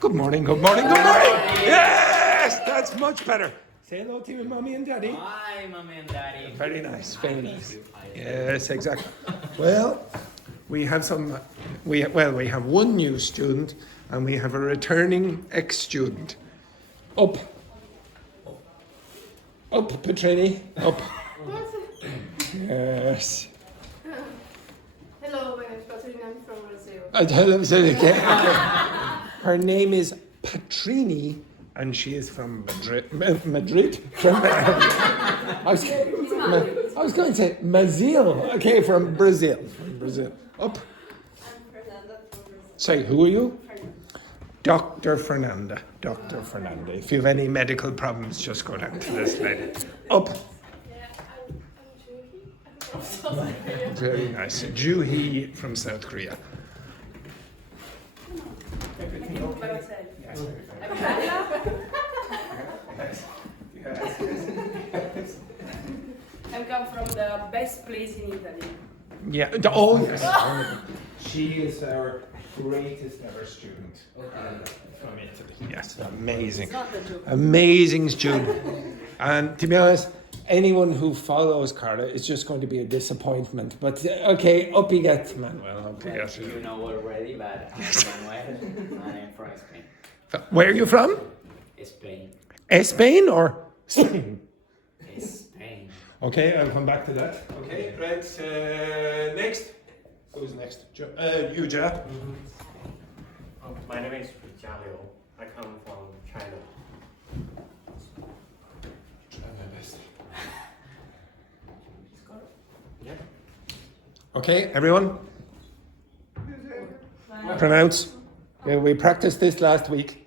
Good morning, good morning, good morning. Yes, that's much better. Say hello to your mommy and daddy. Hi, mommy and daddy. Very nice, very nice. Yes, exactly. Well, we have one new student and we have a returning ex-student. Up, Petrini, up. Yes. Hello, my name is Patrina. I'm from Brazil. Okay. Her name is Petrini, and she is from Madrid. I was going to say Mazil. Okay, from Brazil. Up. I'm Fernanda from Brazil. Say, who are you? Fernanda. Dr. Fernanda. Dr. Fernanda. If you have any medical problems, just go down to this lady. Up. Yeah, I'm Juhi. I'm from South Korea. Very nice. Juhi from South Korea. I can go by myself. I'm Nicolas. I come from the best place in Italy. Yeah. Oh, yes. She is our greatest ever student from Italy. Yes, amazing. It's not a joke. Amazing student. And to be honest, anyone who follows Carla is just going to be a disappointment. But okay, up you get, Manuel. Up you get. You know already, but I'm Manuel and I'm from Spain. Where are you from? Spain. Spain or Spain? Spain. Okay, I'll come back to that. Okay, right. Next. Who's next? You, Ja. My name is Jalil. I come from China. Try my best. Yeah. Okay, everyone? Pronounce. We practiced this last week.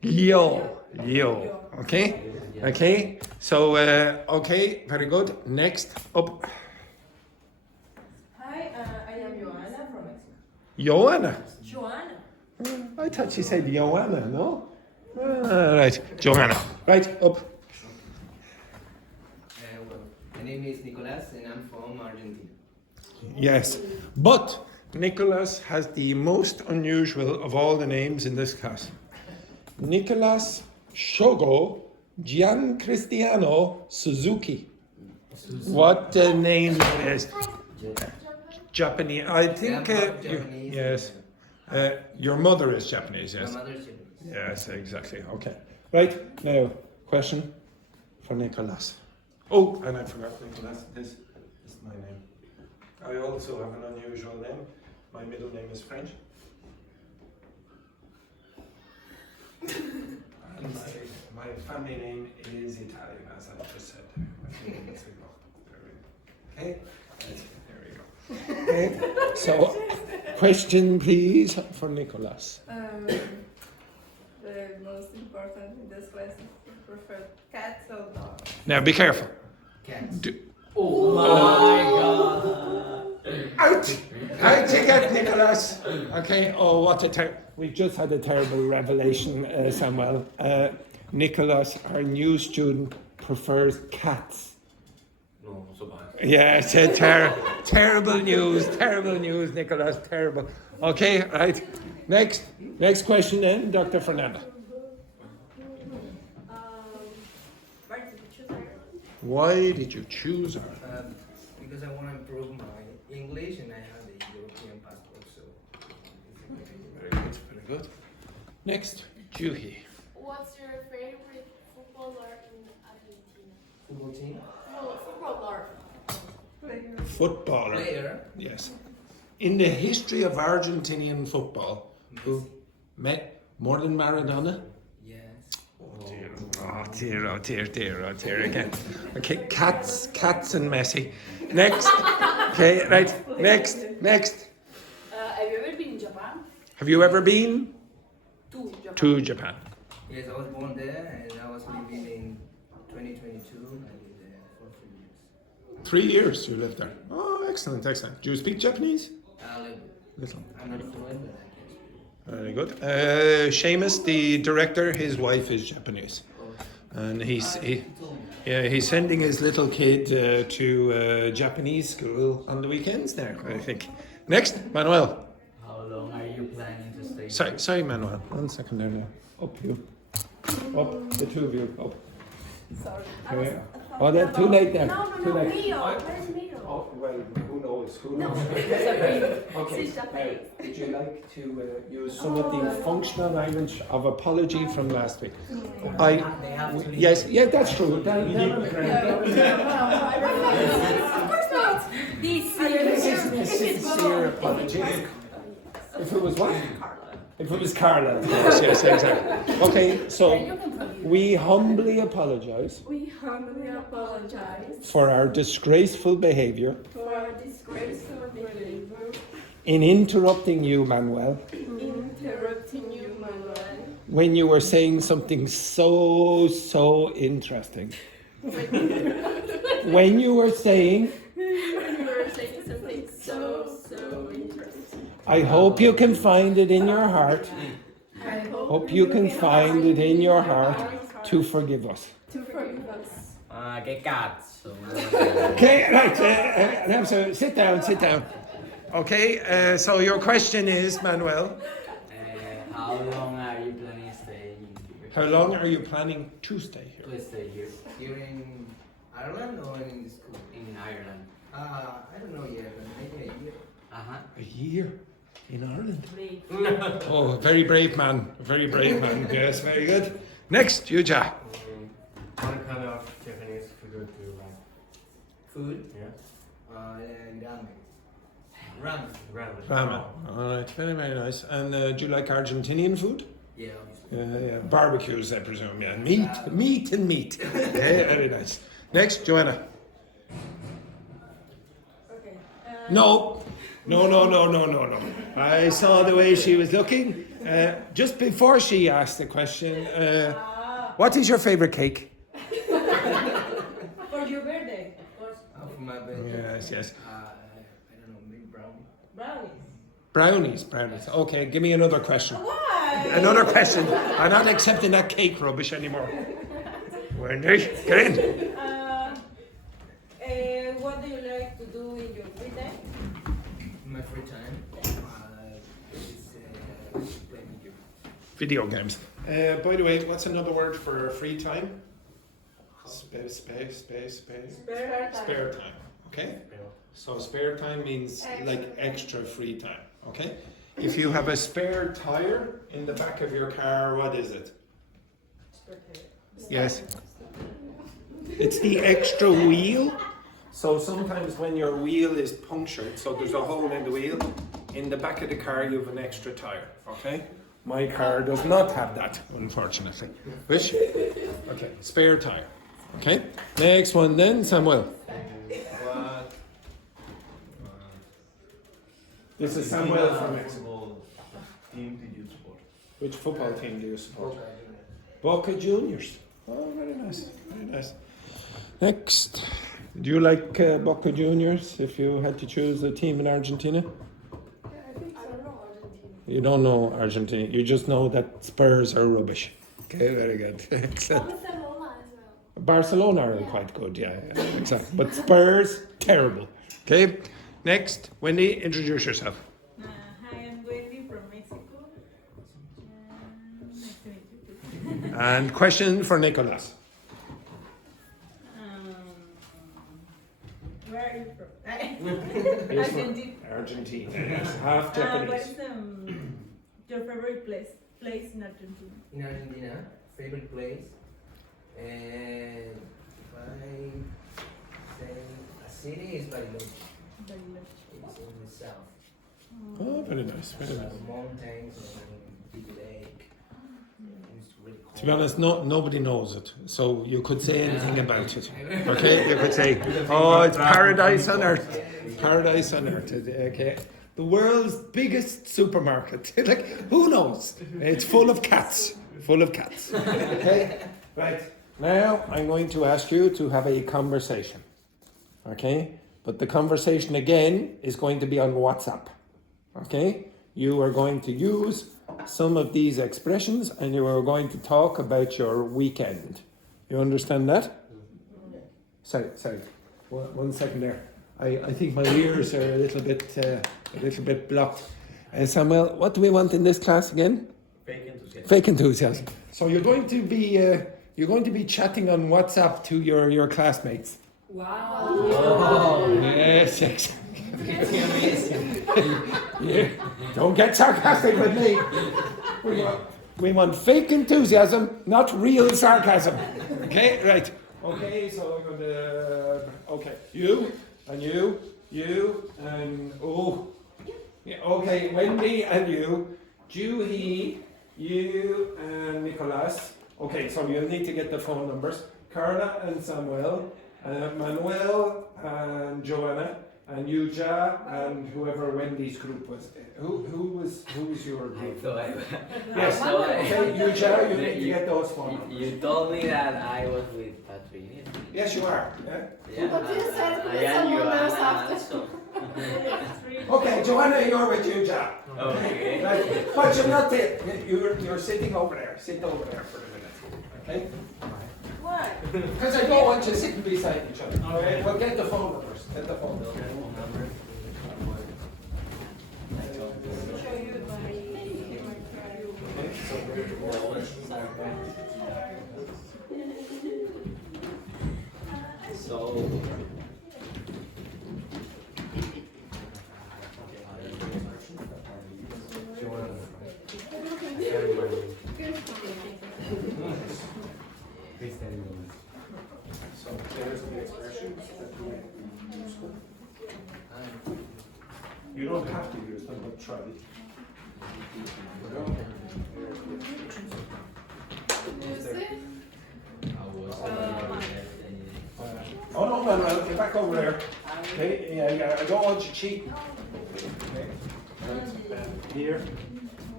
Yo. Okay. So, okay, very good. Next, up. Hi, I am Joanna from Mexico. Joanna. Joanna. I thought she said Joanna, no? Right, Joanna. Right, up. My name is Nicolas and I'm from Argentina. Yes, but Nicolas has the most unusual of all the names in this class. Nicolas Shogo Gian Cristiano Suzuki. What the name is? Japanese. I think. Japanese. Yes. Your mother is Japanese, yes? My mother's Japanese. Yes, exactly. Okay. Right, now, question for Nicolas. Oh, and I forgot Nicolas. This is my name. I also have an unusual name. My middle name is French. And my family name is Italian, as I just said a few minutes ago. Okay? Right, there we go. Okay, so, question please for Nicolas. The most important in this class is to prefer cats or dogs. Now be careful. Cats. Oh my god. Out you get, Nicolas. Okay, oh, what a we've just had a terrible revelation, Samuel. Nicolas, our new student, prefers cats. No, so bad. Yes, terrible news, Nicolas, terrible. Okay, right. Next question then, Dr. Fernanda. Why did you choose Ireland? Why did you choose Ireland? Because I want to improve my English and I have a European passport, so. Very good. Next, Juhi. What's your favorite footballer in Argentina? Football team? No, footballer. Footballer. Player? Yes. In the history of Argentinian football, who met more than Maradona? Yes. Oh dear again. Okay, cats and Messi. Next. Okay, right. Next. Have you ever been in Japan? Have you ever been To Japan. to Japan? Yes, I was born there and I was living in 2022. I lived there for 3 years. 3 years you lived there. Oh, excellent. Do you speak Japanese? A little. Little. I'm not fluent, but I can speak. Very good. Seamus, the director, his wife is Japanese. And he's sending his little kid to Japanese school on the weekends there, I think. Next, Manuel. How long you planning to stay? Sorry, Manuel. 1 second there now. Up you. Up, the two of you. Up. Sorry. Okay. Oh, that's too late then. No, Too late. Mio. Where's Mio? Oh, well, who knows? Who No. knows? Okay. Would you like to use some of the functional language of apology from last week? They have to leave. Yes, yeah, that's true. Of course not. This isn't a sincere apology. If it was what? If it was Carla, of course, yes, exactly. Okay, so we humbly apologize We humbly apologize for our disgraceful behavior for our disgraceful behavior in interrupting you, Manuel, interrupting you, Manuel. when you were saying something so interesting. When you were saying, You were saying something so interesting. I hope you can find it in your heart, I hope you can find it in your heart to forgive us. to forgive us. Cái cazzo. Okay, right, so sit down. Okay, so your question is, Manuel, How long are you planning staying here? how long are you planning to stay here? To stay here Here in Ireland or in the school? in Ireland. I don't know yet, but maybe a year. A year in Ireland? Oh, very brave man, yes, very good. Next, Yuja. What kind of Japanese food do you like? Food? Yeah. Ramen. Ramen. All right, very nice. And do you like Argentinian food? Yeah, obviously. Yeah, barbecues, I presume, yeah. Meat. Yeah, very nice. Next, Joanna. Okay. No. I saw the way she was looking. Just before she asked the question, what is your favorite cake? For your birthday, of course. For my birthday. Yes. I don't know, maybe brownie. Brownies. Okay, give me another question. Why? Another question. I'm not accepting that cake rubbish anymore. Wendy, get in. What do you like to do in your free time? In my free time, it's playing Video video. games. By the way, what's another word for free time? Spare time. Okay? So spare time means like extra free time. Okay? If you have a spare tire in the back of your car, what is it? Yes. It's the extra wheel. So sometimes when your wheel is punctured, so there's a hole in the wheel, in the back of the car you have an extra tire. Okay? My car does not have that, unfortunately. Which? Okay, spare tire. Okay? Next one then, Samuel. This is Samuel from Mexico. Team did you support? Which football team do you support? Boca Juniors. Oh, very nice. Next. Do you like Boca Juniors if you had to choose a team in Argentina? I don't know Argentina. You don't know Argentina. You just know that Spurs are rubbish. Okay, very good. Excellent. Barcelona as well. Barcelona are quite good, yeah, exactly. But Spurs, terrible. Okay, next, Wendy, introduce yourself. Hi, I'm Wendy from Mexico. Nice to meet you. And question for Nicolas. Where are you from? He's from Argentina. Argentina, yes, half What Japanese. is your favorite place in Argentina? In Argentina, favorite place, and if I say a city is Bariloche. It's in the south. Oh, very nice, very nice. Mountains and big lake. It's really cold. To be honest, nobody knows it, so you could say anything about it. Okay, you could say, oh, it's paradise on earth. Paradise on earth. Okay, the world's biggest supermarket. Like, who knows? It's full of cats. Okay, right. Now I'm going to ask you to have a conversation. Okay, but the conversation again is going to be on WhatsApp. Okay, you are going to use some of these expressions and you are going to talk about your weekend. You understand that? Sorry. 1 second there. I think my ears are a little bit blocked. Samuel, what do we want in this class again? Fake enthusiasm. Fake enthusiasm. So you're going to be chatting on WhatsApp to your classmates. Oh. Yes, exactly. Yeah. Don't get sarcastic with me. We want fake enthusiasm, not real sarcasm. Okay, right. Okay, so we're going to. Okay, you and you and yeah, okay, Wendy and you, Juhi, you and Nicolas. Okay, so you'll need to get the phone numbers. Carla and Samuel, Manuel and Joanna, and Yuja and whoever Wendy's group was. Who was your I group? thought Yes. I Okay, Yuja, you need to get those phone numbers. You told me that I was with Patricia. Yes, you are. Yeah. Yeah, But you said I with am someone else Joanna, after. so- Okay, Joanna, you're with Yuja. Okay. Right. But you're not there. You're sitting over there. Sit over there for a minute. Okay? Why? Because I don't want you sitting beside each other. Okay? Well, get the phone numbers. Get the phone numbers. Show you my So. So there's the expressions that you use. You don't have to use them, but try. Oh no, Manuel, get back over there. Okay, yeah, I don't want you cheating. Okay. And here,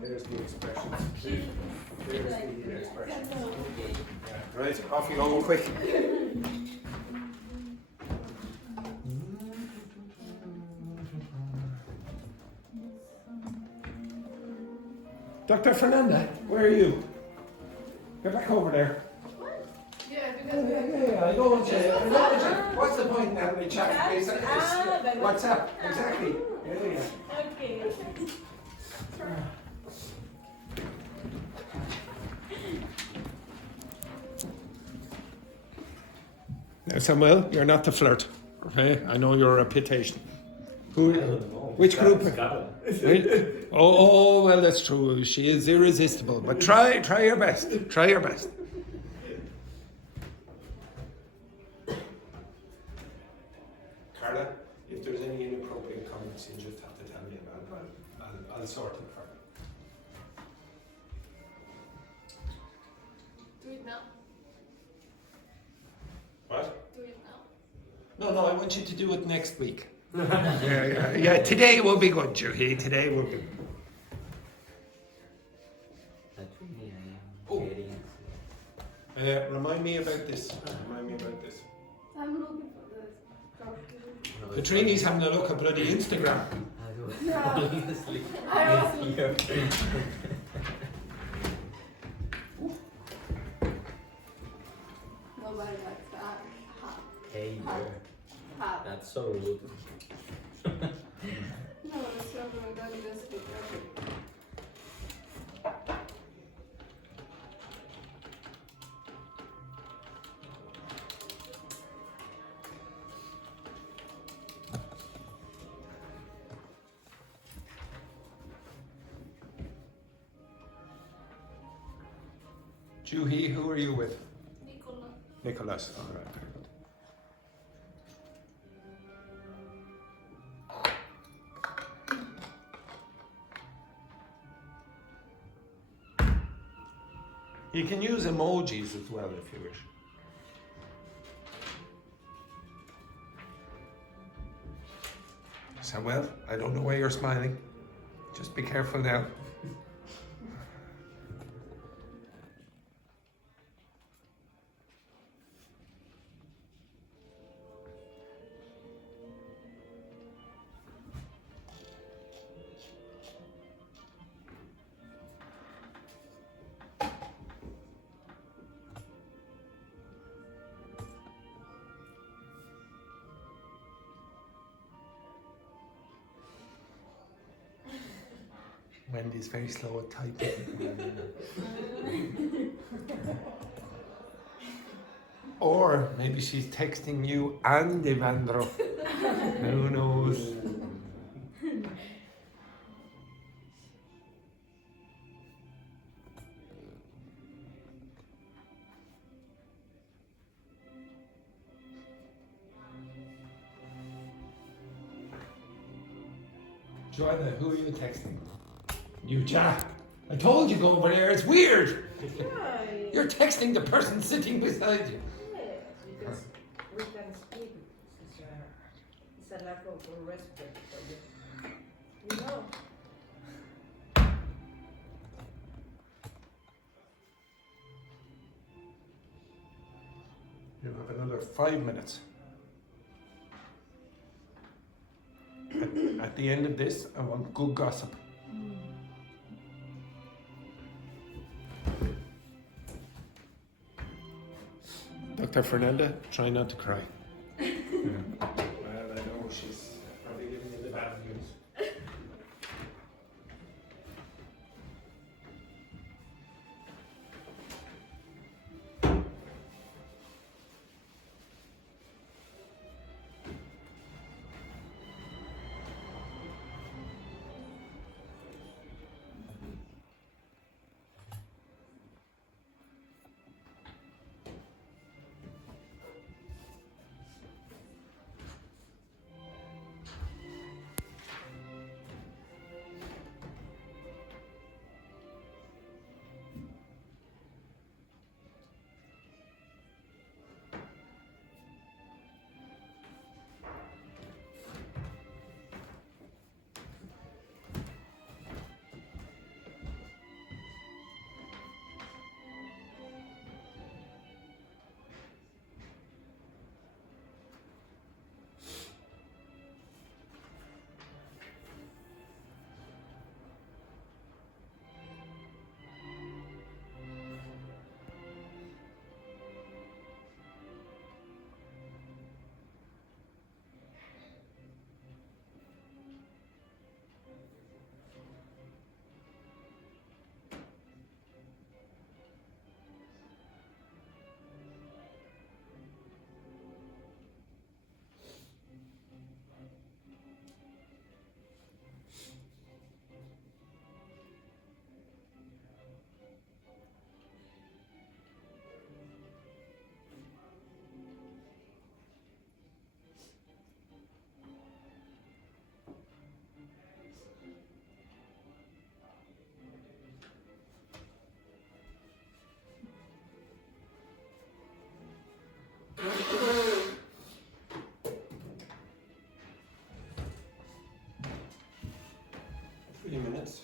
there's the expressions. There's the expressions. Right, off you go quick. Dr. Fernanda, where are you? Get back over there. Yeah, because Yeah, I don't want you. I don't want you. What's the point in having a chat? It's WhatsApp, exactly. Yeah. Okay. Now, Samuel, you're not to flirt. Okay, I know your reputation. Who? Which group? Right? Oh, well, that's true. She is irresistible. But try your best. Try your best. Carla, if there's any inappropriate comments, you just have to tell me about it. I'll sort them for you. Do it now. What? Do it now. No, I want you to do it next week. Yeah. Today will be good, Juhi. Today will be. Patricia, I Oh. am getting. Remind me about this. I'm looking for this. Katrini's having a look at bloody Instagram. Honestly. I also. Nobody likes that. Hey, girl. Ha. That's so rude. No, it's so good. Don't just speak. Juhi, who are you with? Nicolas. Nicolas. All right. Very good. You can use emojis as well if you wish. Samuel, I don't know why you're smiling. Just be careful now. Wendy's very slow at typing. Or maybe she's texting you and Evandro. Who knows? Joanna, who are you texting? You, Jack. I told you go over there, it's weird. Why? You're texting the person sitting beside you. Yes, because we can speak. It's a lack of respect for you. You know. You have another 5 minutes. At the end of this, I want good gossip. Dr. Fernanda, try not to cry. Yeah. Well, I know she's probably giving you the bad news. Minutes.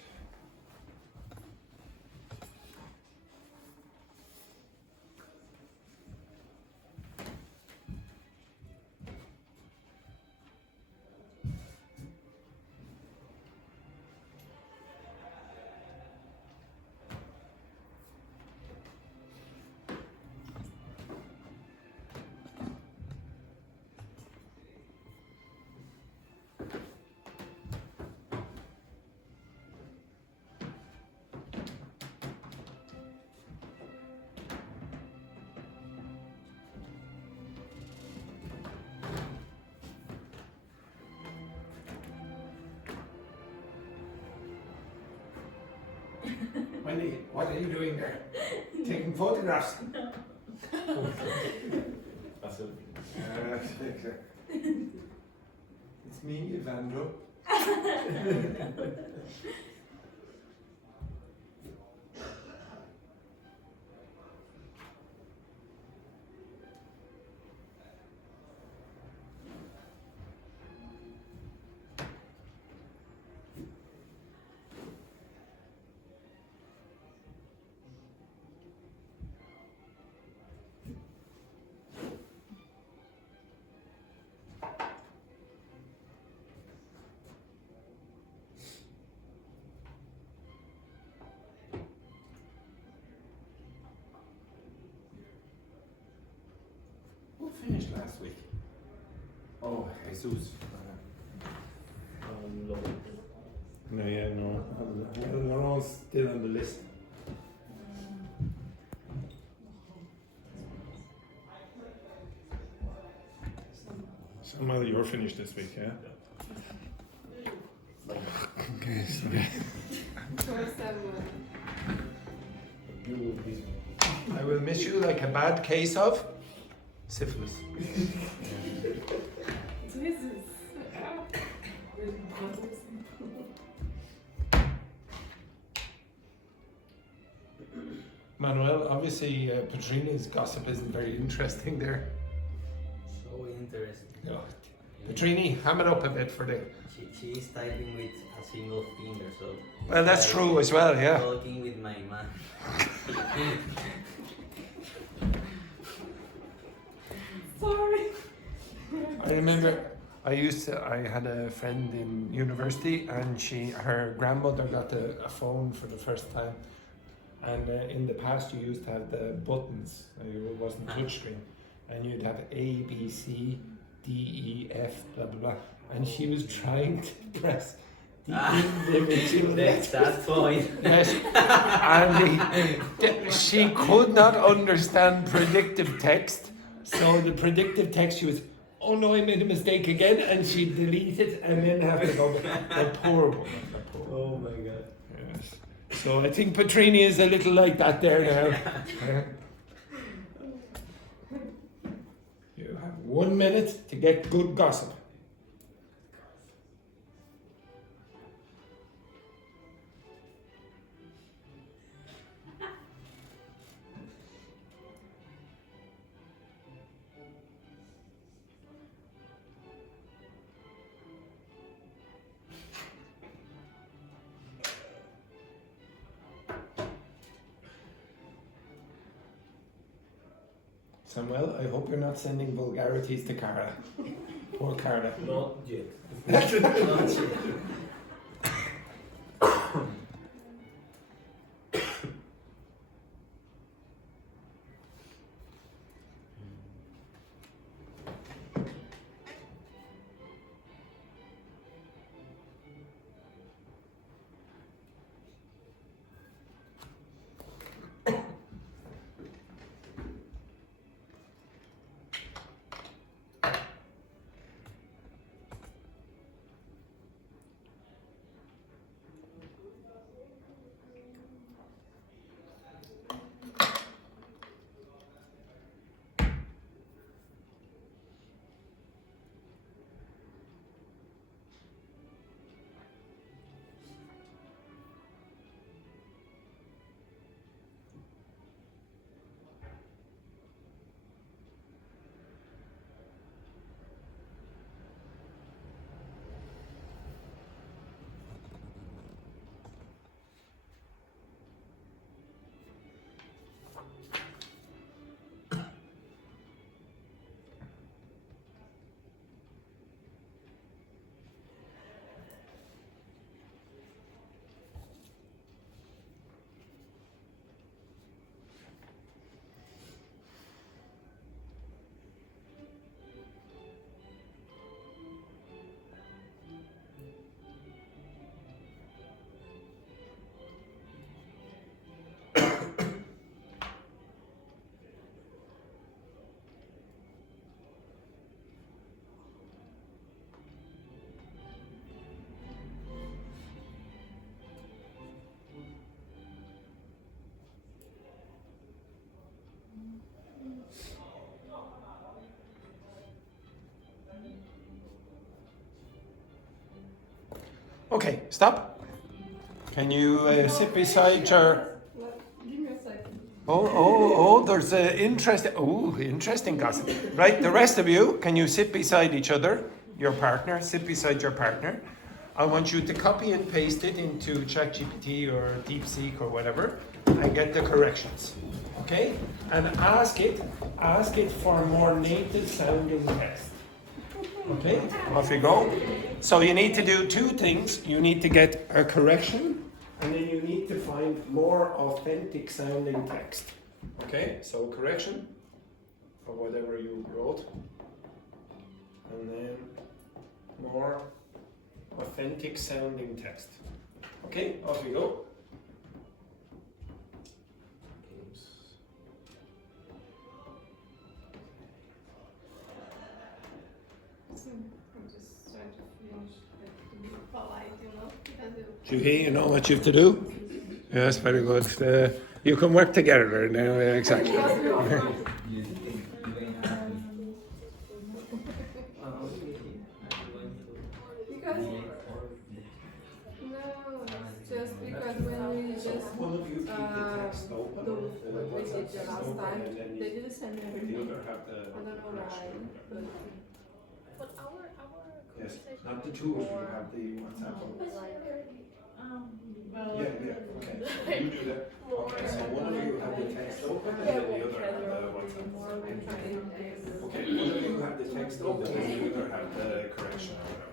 Wendy, what are you doing there? Taking photographs? That's it. It's me, Evandro. Who finished last week? Oh, Jesus. No. No, yeah, no. Well, they're all still on the list. Samuel, you're finished this week, yeah? Okay, sorry. I will miss you like a bad case of syphilis. Manuel, obviously Petrina's gossip isn't very interesting there. So interesting. No. Petrini, ham it up a bit for the... She is typing with a single finger, so. Well, that's true as well, yeah. Talking with my man. Sorry. I remember I had a friend in university and her grandmother got a phone for the first time. And in the past you used to have the buttons, it wasn't touchscreen. And you'd have A, B, C, D, E, F, blah, blah, blah. And she was trying to press the individual That's letters. that point. Yes. And she could not understand predictive text. So the predictive text, she was, oh no, I made a mistake again. And she deleted and then have to go back. The poor woman. The poor woman. Oh my god. Yes. So I think Petrini is a little like that there now. You have 1 minute to get good gossip. Samuel, I hope you're not sending vulgarities to Cara. Poor Cara. Not yet. Okay, stop. Can you sit beside your... Give me a second. There's interesting gossip. Right, the rest of you, can you sit beside each other? Your partner, sit beside your partner. I want you to copy and paste it into ChatGPT or DeepSeek or whatever and get the corrections. Okay? And ask it for more native sounding text. Okay, off you go. So you need to do two things. You need to get a correction and then you need to find more authentic sounding text. Okay, so correction or whatever you wrote. And then more authentic sounding text. Okay, off you go. I'm just trying to finish to be polite, because Juhi, you know what you have to do? Yes, very good. You can work together now, exactly. Because no, it's just because when we just One of you keep the text open. do what we did the last time, they didn't send The everything. other have the I don't know why, correction. but our Yes, conversation not the two of you have the WhatsApp open. Yeah, okay. You do that. Okay, so one of you have the text open and then the other have the WhatsApp. Okay, one of you have the text open and the other have the correction or whatever.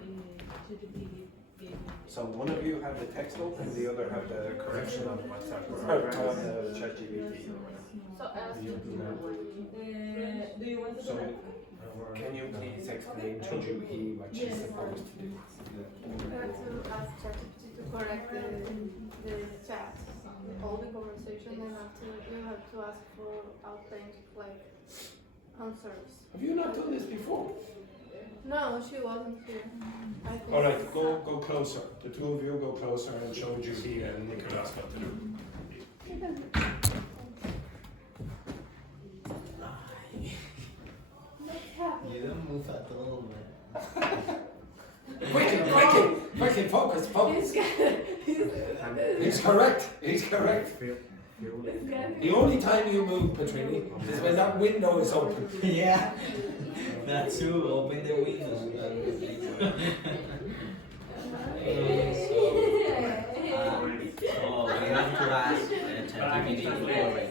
So one of you have the text open and the other have the correction on WhatsApp or on the ChatGPT or whatever. So ask do you want to So do that? can you please explain to Juhi what she's supposed to do? I have to ask ChatGPT to correct the chat, all the conversation, and you have to ask for authentic answers. Have you not done this before? No, she wasn't here. I think. All right, go closer. The two of you go closer and show Juhi and Nicolas what to do. You don't move at all, man. Quick, focus. He's correct. The only time you move, Petrini, is when that window is open. Yeah, that's true. Open the windows. So we have to ask ChatGPT to correct.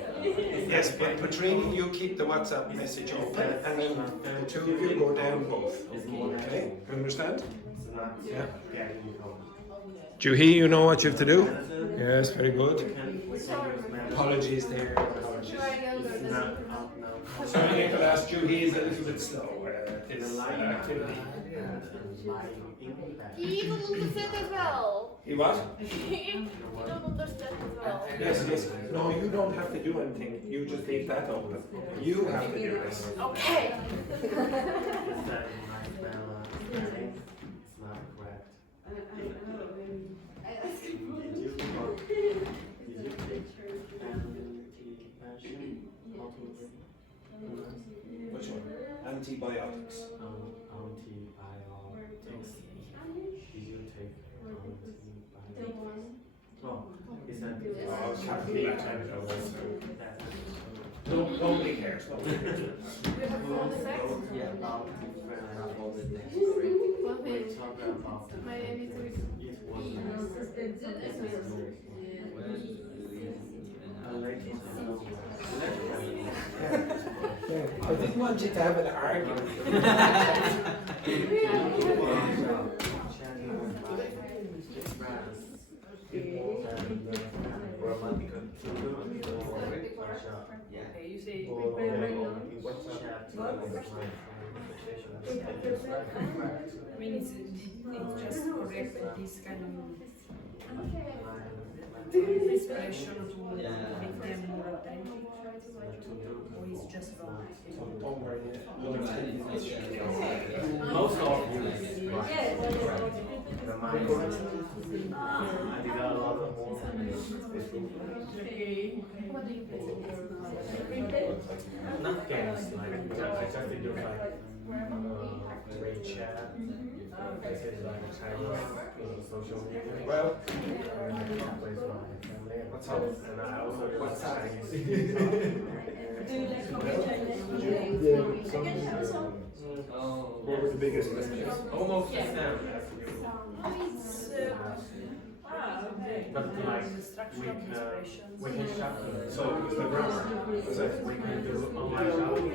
Yes, but Petrini, you keep the WhatsApp message open, and then the two of you go down both. Okay, you understand? Yeah. Juhi, you know what you have to do? Yes, very good. Apologies there. Apologies. Sorry, Nicolas, Juhi is a little bit slow. This activity. He don't understand as well. He what? You don't understand as well. Yes. No, you don't have to do anything. You just leave that open. You have to do this. Okay. It's not correct. Did you Which one? Antibiotics. antibiotics? Did you take antibiotics? No, it's not. Oh, capital letter. Nobody cares. You have all the text? Yeah. One We thing. talk about My name is Luis. it I didn't want you to have an argument. Okay, you say prepare right now. I mean, it's just correct this kind of expression to make them more authentic, or it's just wrong. Don't worry. Most of you is right. The mind I did a lot of more. Not games, I just did great chat. This is Chinese social media. Well, What's up? And I also use Chinese. what was the biggest mistake? Almost the same as you. But we can shop. So it was the grammar. Was it? We can do online shopping.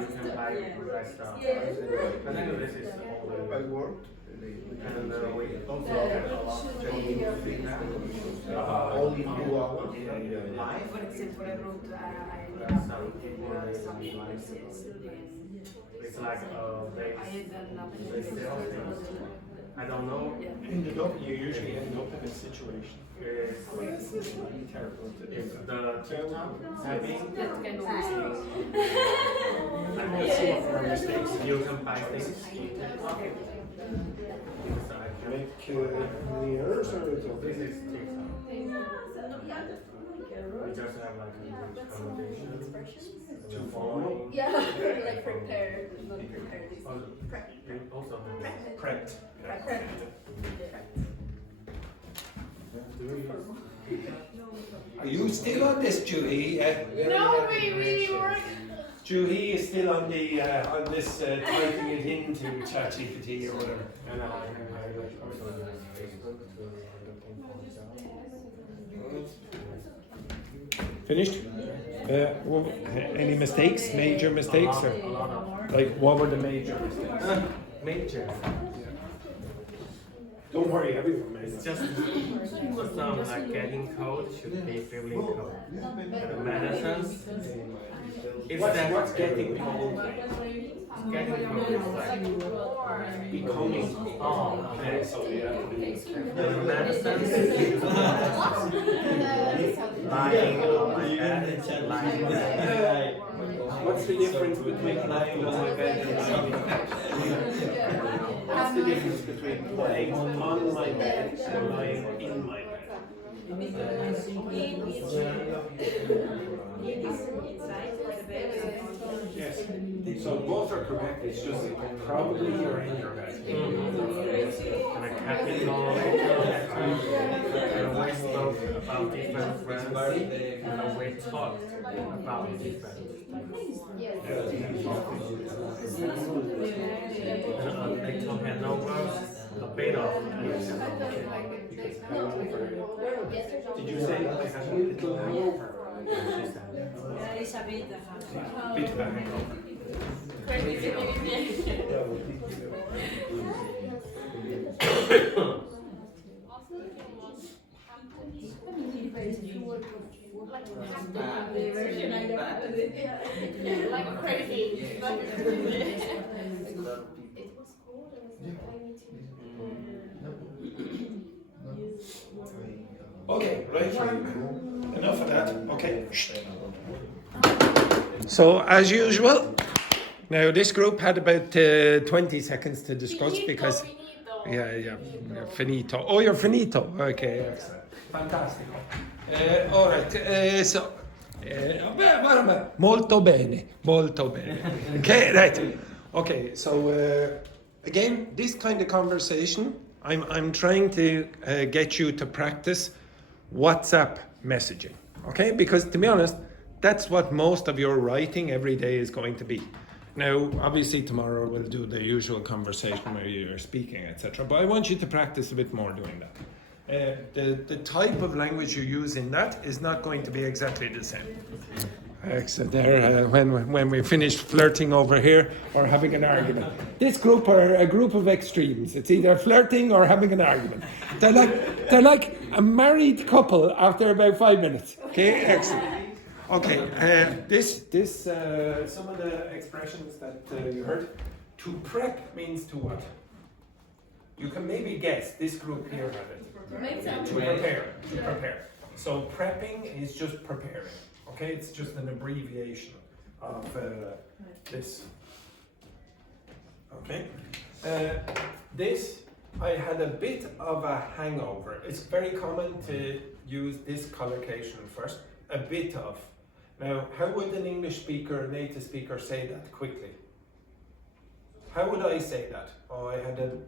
You can buy stuff. But anyway, this is all I worked. and we also have a lot of Only 2 hours. live. For example, I wrote, I Some people some they like pieces, we It's like they sell things. I don't know. Ended up, you usually end up in a situation. It's Terrible to do if that. the TikTok having That can I can see what my mistakes. You can buy things in TikTok. Make mirrors or This is TikTok. We just have like a conversation to follow. Yeah, like prepare. Not prepare this. You also have prepped. Are you still on this, Julie? No, we work. Julie is still on the on this typing it into ChatGPT or whatever. and I also have Facebook to Finished? Any mistakes? Major mistakes? a Or, lot of like, what were the major mistakes? major. Don't worry, everyone made It's them. just some like getting cold should be feeling cold. The medicines. It's What's getting cold? getting cold is like Becoming. oh okay. So we have to do this. The medicines lying on my bed, lying on my bed. What's the difference between lying on my bed and lying in bed? What's the difference between lying on my bed and lying in my bed? Yes. So both are correct. It's just probably you're in your bed. Like capital, and we spoke about different friends, and we talked about different. And a little handover, a bit of. Did you say I have a little hangover? Bit of a hangover. Like crazy. Okay, right. Enough of that. Okay. So, as usual, now this group had about 20 seconds to discuss because. Yeah, finito. Oh, you're finito. Okay, excellent. Fantastic. All right. Molto bene. Molto bene. Okay, right. Okay, so again, this kind of conversation, I'm trying to get you to practice WhatsApp messaging. Okay, because to be honest, that's what most of your writing every day is going to be. Now, obviously, tomorrow we'll do the usual conversation where you're speaking, etc. But I want you to practice a bit more doing that. The type of language you use in that is not going to be exactly the same. Excellent. There, when we finish flirting over here or having an argument. This group are a group of extremes. It's either flirting or having an argument. They're like a married couple after about 5 minutes. Okay, excellent. Okay, some of the expressions that you heard. To prep means to what? You can maybe guess. This group here have it. To prepare. So prepping is just preparing. Okay, it's just an abbreviation of this. Okay, this I had a bit of a hangover. It's very common to use this collocation first. A bit of. Now, how would an English speaker, a native speaker, say that quickly? How would I say that? Oh, I had a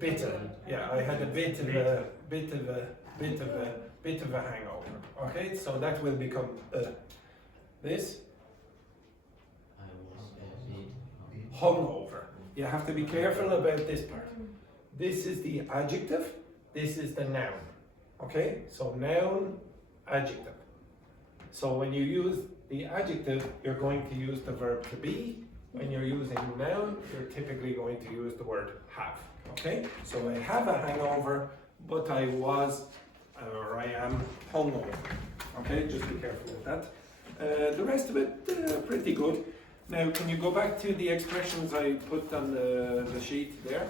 bit of. Yeah, I had a bit of a hangover. Okay, so that will become this. Hungover. You have to be careful about this part. This is the adjective. This is the noun. Okay, so noun, adjective. So when you use the adjective, you're going to use the verb to be. When you're using noun, you're typically going to use the word have. Okay, so I have a hangover, but I was or I am hungover. Okay, just be careful with that. The rest of it, pretty good. Now, can you go back to the expressions I put on the sheet there?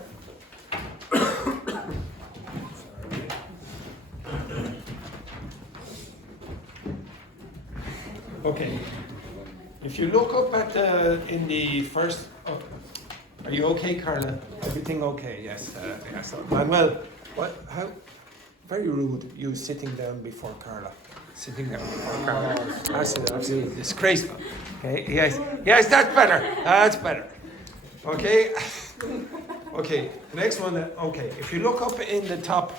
Okay. If you look up at in the first, oh, are you okay, Carla? Everything okay? Yes. Yes. Manuel, what? How? Very rude. You sitting down before Carla. Sitting down before Carla. Absolutely disgraceful. Okay. Yes. Yes. That's better. That's better. Okay. Okay. Next one. Okay. If you look up in the top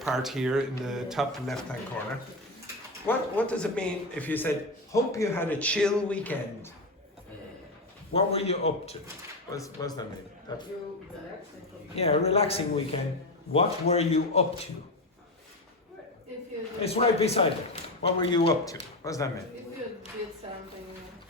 part here, in the top left-hand corner, what does it mean if you said, "Hope you had a chill weekend"? What were you up to? What's that mean? You relax and Yeah, a relaxing weekend. What were you up to? If you It's right beside it. What were you up to? What's that mean? if you did something,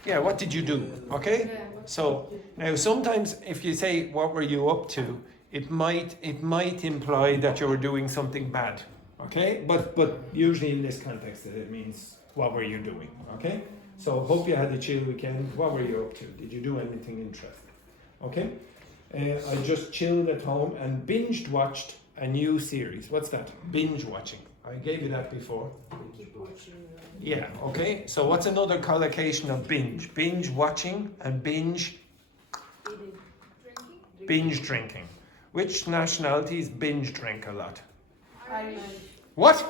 Yeah, what did you do? Okay? yeah. So now sometimes if you say what were you up to, it might imply that you were doing something bad. Okay? But usually in this context it means what were you doing? Okay? So hope you had a chill weekend. What were you up to? Did you do anything interesting? Okay? I just chilled at home and binge watched a new series. What's that? Binge watching. I gave you that before. keep watching. Yeah, okay. So what's another collocation of binge? Binge watching and binge drinking. Which nationalities binge drink a lot? Irish. What?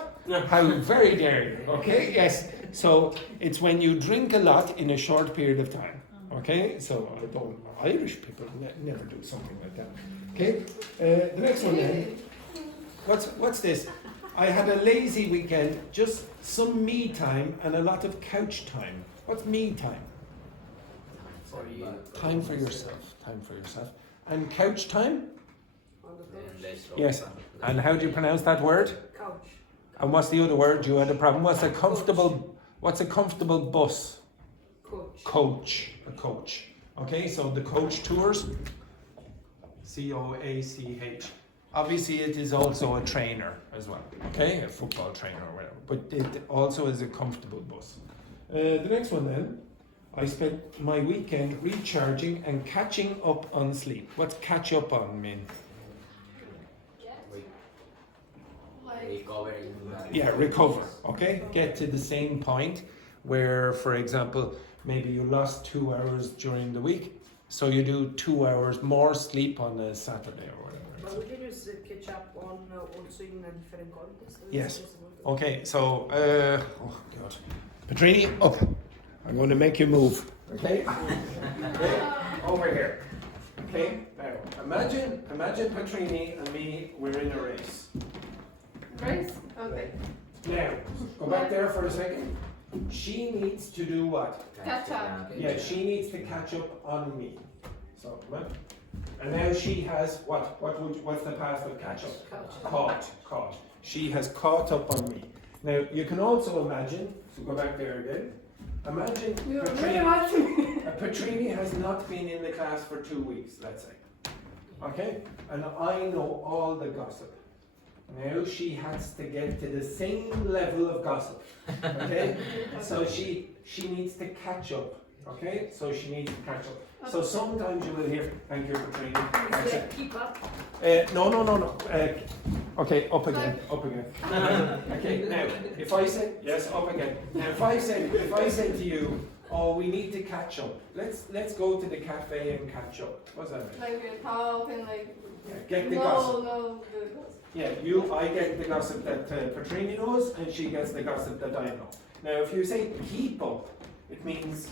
How very dare you? Okay, yes. So it's when you drink a lot in a short period of time. Okay, so I don't. Irish people never do something like that. Okay, the next one then. What's this? I had a lazy weekend, just some me time and a lot of couch time. What's me time? For you. Time for yourself. Time for yourself. And couch time? Yes. And how do you pronounce that word? Couch. And what's the other word you had a problem? What's a comfortable bus? Coach. A coach. Okay, so the coach tours. COACH. Obviously, it is also a trainer as well. Okay, a football trainer or whatever. But it also is a comfortable bus. The next one then. I spent my weekend recharging and catching up on sleep. What's catch up on mean? Like Recovering. Yeah, recover. Okay, get to the same point where, for example, maybe you lost 2 hours during the week, so you do 2 hours more sleep on a Saturday or whatever. But would you just catch up on also in a different context? Yes. Okay, so oh God, Petrini, up. I'm going to make you move. Okay. Okay, over here. Okay. Now imagine Petrini and me. We're in a race. race? Okay. Now go back there for a second. She needs to do what? Catch up. Yeah, she needs to catch up on me. So, right? And now she has what? What's the past of catch up? Caught. She has caught up on me. Now you can also imagine. So go back there again. Imagine You're really watching. Petrini has not been in the class for 2 weeks, let's say. Okay, and I know all the gossip. Now she has to get to the same level of gossip. Okay, so she needs to catch up. Okay, so she needs to catch up. So sometimes you will hear, "Thank you, Petrini." That's it. Keep up. No. Okay, up again. Okay, now if I said yes, up again. Now if I said to you, "Oh, we need to catch up. Let's go to the cafe and catch up." What's that mean? Like we're talking, like Yeah, get the gossip. No, the gossip. Yeah, I get the gossip that Petrini knows, and she gets the gossip that I know. Now, if you say keep up, it means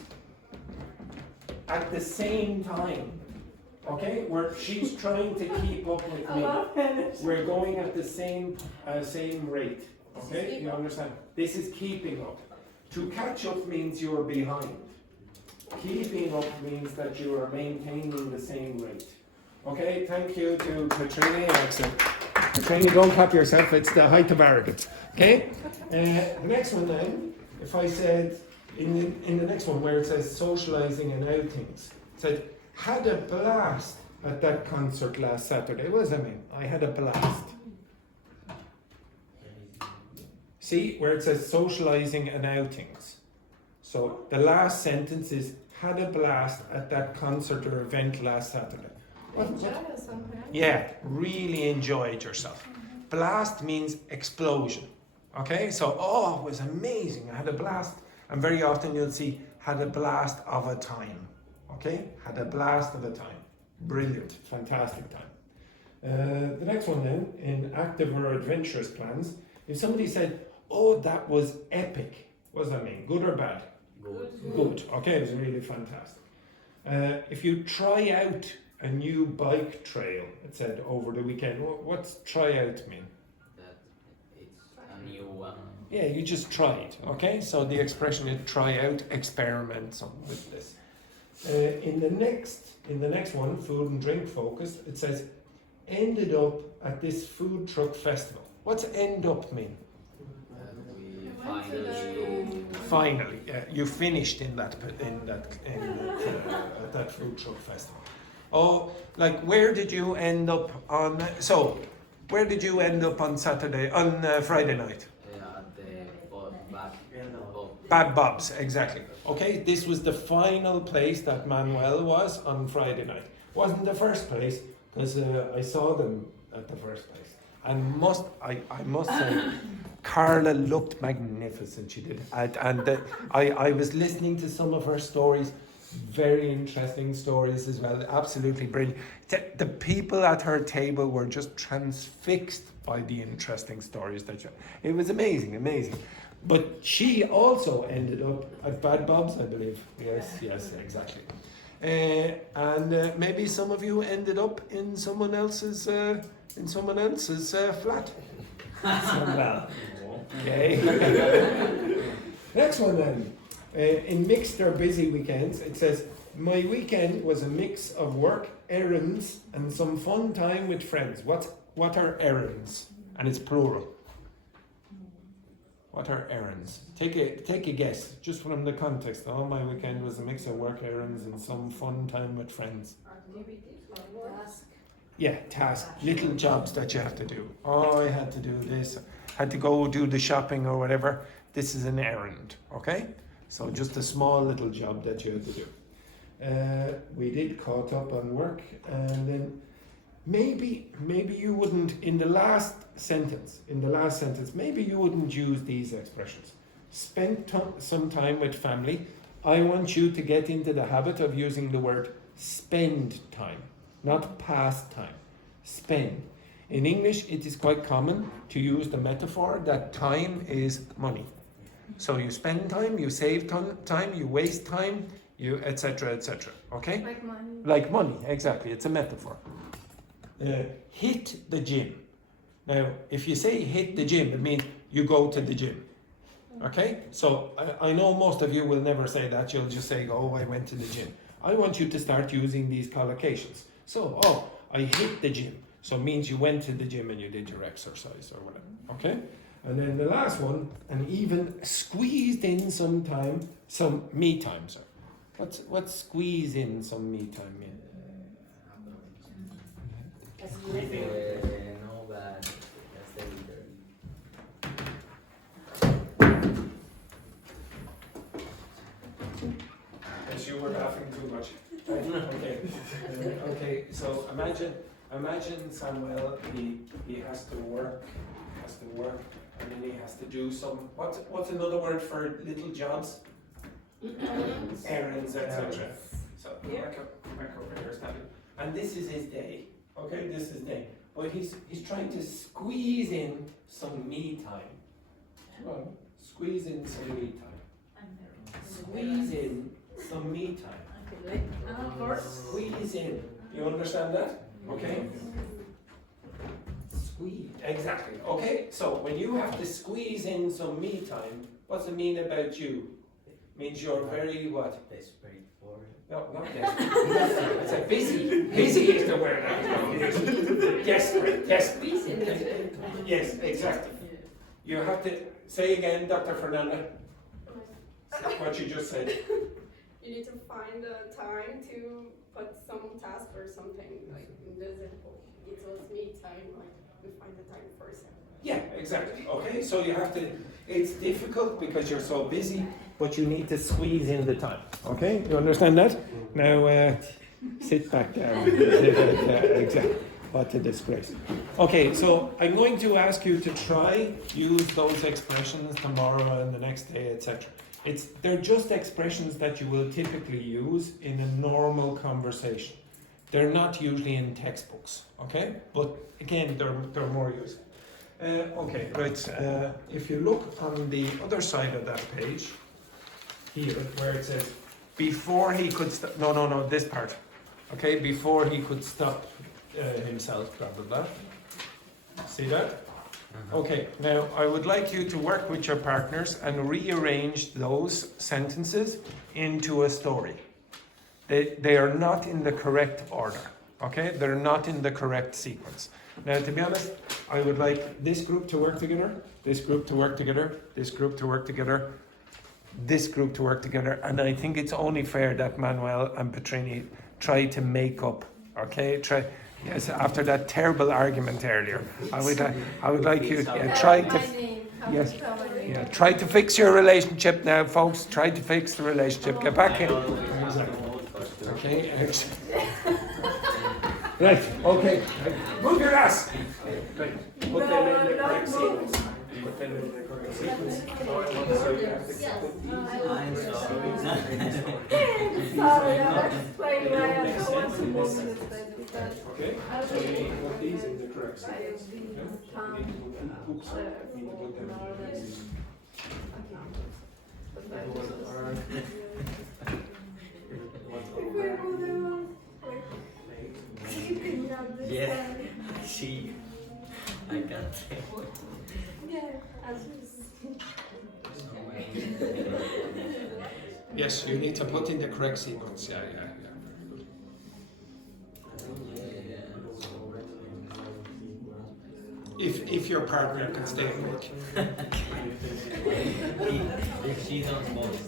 at the same time. Okay, where she's trying to keep up with me. We're going at the same rate. Okay, you understand? This is keeping up. To catch up means you're behind. Keeping up means that you are maintaining the same rate. Okay, thank you to Petrini. Excellent. Petrini, don't clap yourself. It's the height of arrogance. Okay. The next one then, if I said in the next one where it says socializing and outings, it said had a blast at that concert last Saturday. What does that mean? I had a blast. See where it says socializing and outings. So the last sentence is had a blast at that concert or event last Saturday? Enjoy or something. Yeah, really enjoyed yourself. Blast means explosion. Okay, so oh, it was amazing. I had a blast. And very often you'll see had a blast of a time. Okay, had a blast of a time. Brilliant, fantastic time. The next one then, in active or adventurous plans, if somebody said, oh, that was epic, what does that mean? Good or bad? Good. Okay, it was really fantastic. If you try out a new bike trail, it said over the weekend, what's try out mean? That it's a new one. Yeah, you just try it, okay? So the expression is try out, experiment with this. In the next one, food and drink focus, it says, ended up at this food truck festival. What's end up mean? We went to finally. Finally, you finished at that food truck festival. Oh, like where did you end up on? So, where did you end up on Friday night? At the back. Bad Bob's, exactly. Okay, this was the final place that Manuel was on Friday night. Wasn't the first place because I saw them at the first place. And I must say, Carla looked magnificent. She did, and I was listening to some of her stories. Very interesting stories as well. Absolutely brilliant. The people at her table were just transfixed by the interesting stories it was amazing. But she also ended up at Bad Bob's, I believe. Yes, exactly. And maybe some of you ended up in someone else's flat. Well, okay. Next one then. In mixed or busy weekends, it says, my weekend was a mix of work, errands, and some fun time with friends. What are errands? And it's plural. What are errands? Take a guess, just from the context. Oh, my weekend was a mix of work, errands, and some fun time with friends. Task. Yeah, task, little jobs that you have to do. Oh, I had to do this, had to go do the shopping or whatever. This is an errand, okay? So just a small little job that you had to do. We did caught up on work, and then maybe you wouldn't, in the last sentence, maybe you wouldn't use these expressions. Spent some time with family. I want you to get into the habit of using the word spend time, not past time. Spend. In English, it is quite common to use the metaphor that time is money. So you spend time, you save time, you waste time, you etc. Okay? Like money. Like money, exactly. It's a metaphor. Hit the gym. Now, if you say hit the gym, it means you go to the gym. Okay? So I know most of you will never say that. You'll just say, oh, I went to the gym. I want you to start using these collocations. So, oh, I hit the gym. So it means you went to the gym and you did your exercise or whatever. Okay? And then the last one, and even squeezed in some me time, sir. What's squeeze in some me time mean? No, but that's the leader. Because you were laughing too much. Okay. Okay. So imagine Samuel. He has to work, and then he has to do some. What's another word for little jobs? Errands, etc. So back over here, Stanley. And this is his day. Okay, this is his day. But he's trying to squeeze in some me time. Well, squeeze in some me time. Squeeze in some me time. Squeeze in. You understand that? Okay. Squeeze. Exactly. Okay. So when you have to squeeze in some me time, what's it mean about you? Means you're very what? Desperate for it. No, not desperate. It's a busy. Busy is the word. Desperate. Yes, exactly. You have to say again, Dr. Fernanda, what you just said. You need to find the time to put some task or something, like in the example. It was me time, like we find the time for example. Yeah, exactly. Okay, so you have to, it's difficult because you're so busy, but you need to squeeze in the time. Okay, you understand that? Now sit back down. Exactly. What a disgrace. Okay, so I'm going to ask you to try use those expressions tomorrow and the next day, etc. They're just expressions that you will typically use in a normal conversation. They're not usually in textbooks, okay? But again, they're more useful. Okay, right. If you look on the other side of that page, here, where it says, before he could stop, no, this part. Okay, before he could stop himself, blah, blah, blah. See that? Okay, now I would like you to work with your partners and rearrange those sentences into a story. They are not in the correct order, okay? They're not in the correct sequence. Now, to be honest, I would like this group to work together, this group to work together, this group to work together, this group to work together, and I think it's only fair that Manuel and Petrini try to make up, okay? Yes, after that terrible argument earlier, I would like you to try to. Yes. Yeah, try to fix your relationship now, folks. Try to fix the relationship. Get back in. Okay. Right. Okay. Move your ass. Right. Put them in the correct sequence. Put them in the correct sequence. So you have to put these. I'm sorry. Sorry, I'll explain why I don't want to move this bed because Okay. So you need to put these in the correct I sequence. use the Okay. tongue You need to put oops. You need to put them in the correct sequence. Yeah, she. I can't say. Yes, you need to put in the correct sequence. Yeah. Very good. If your partner can stay awake. If she's on board.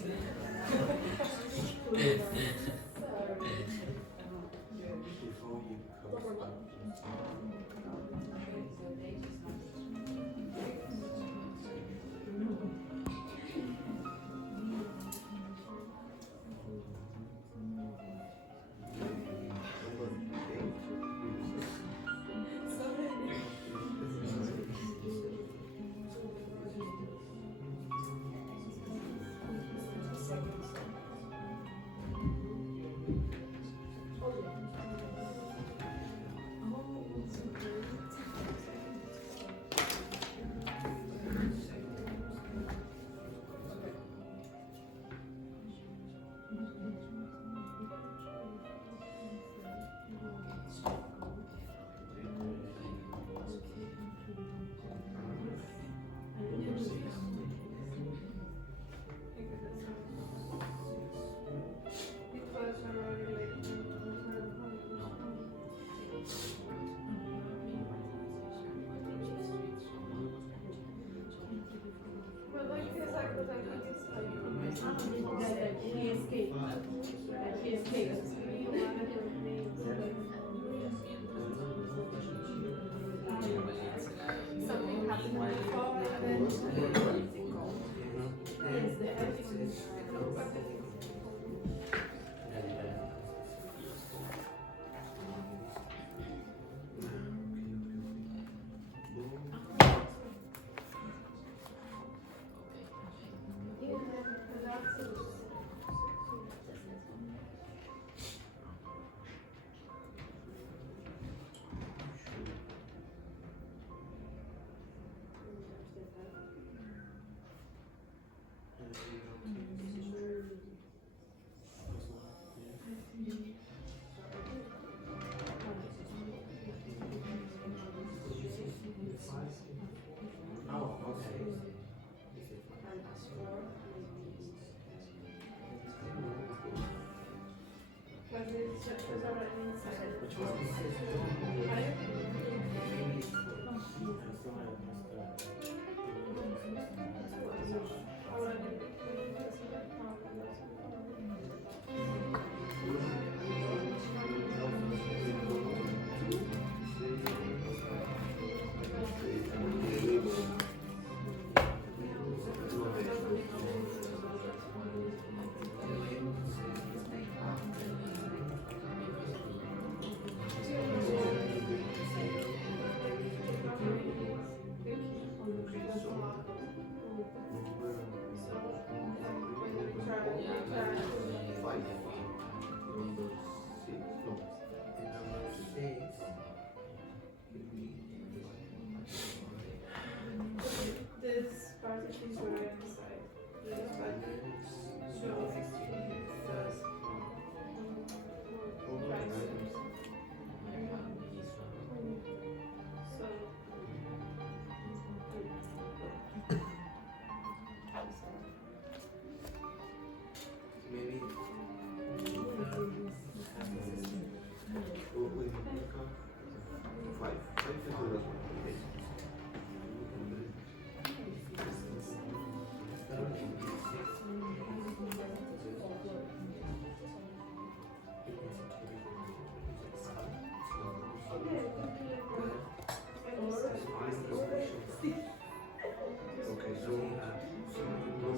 Something happened before and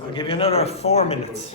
I'll give you another 4 minutes.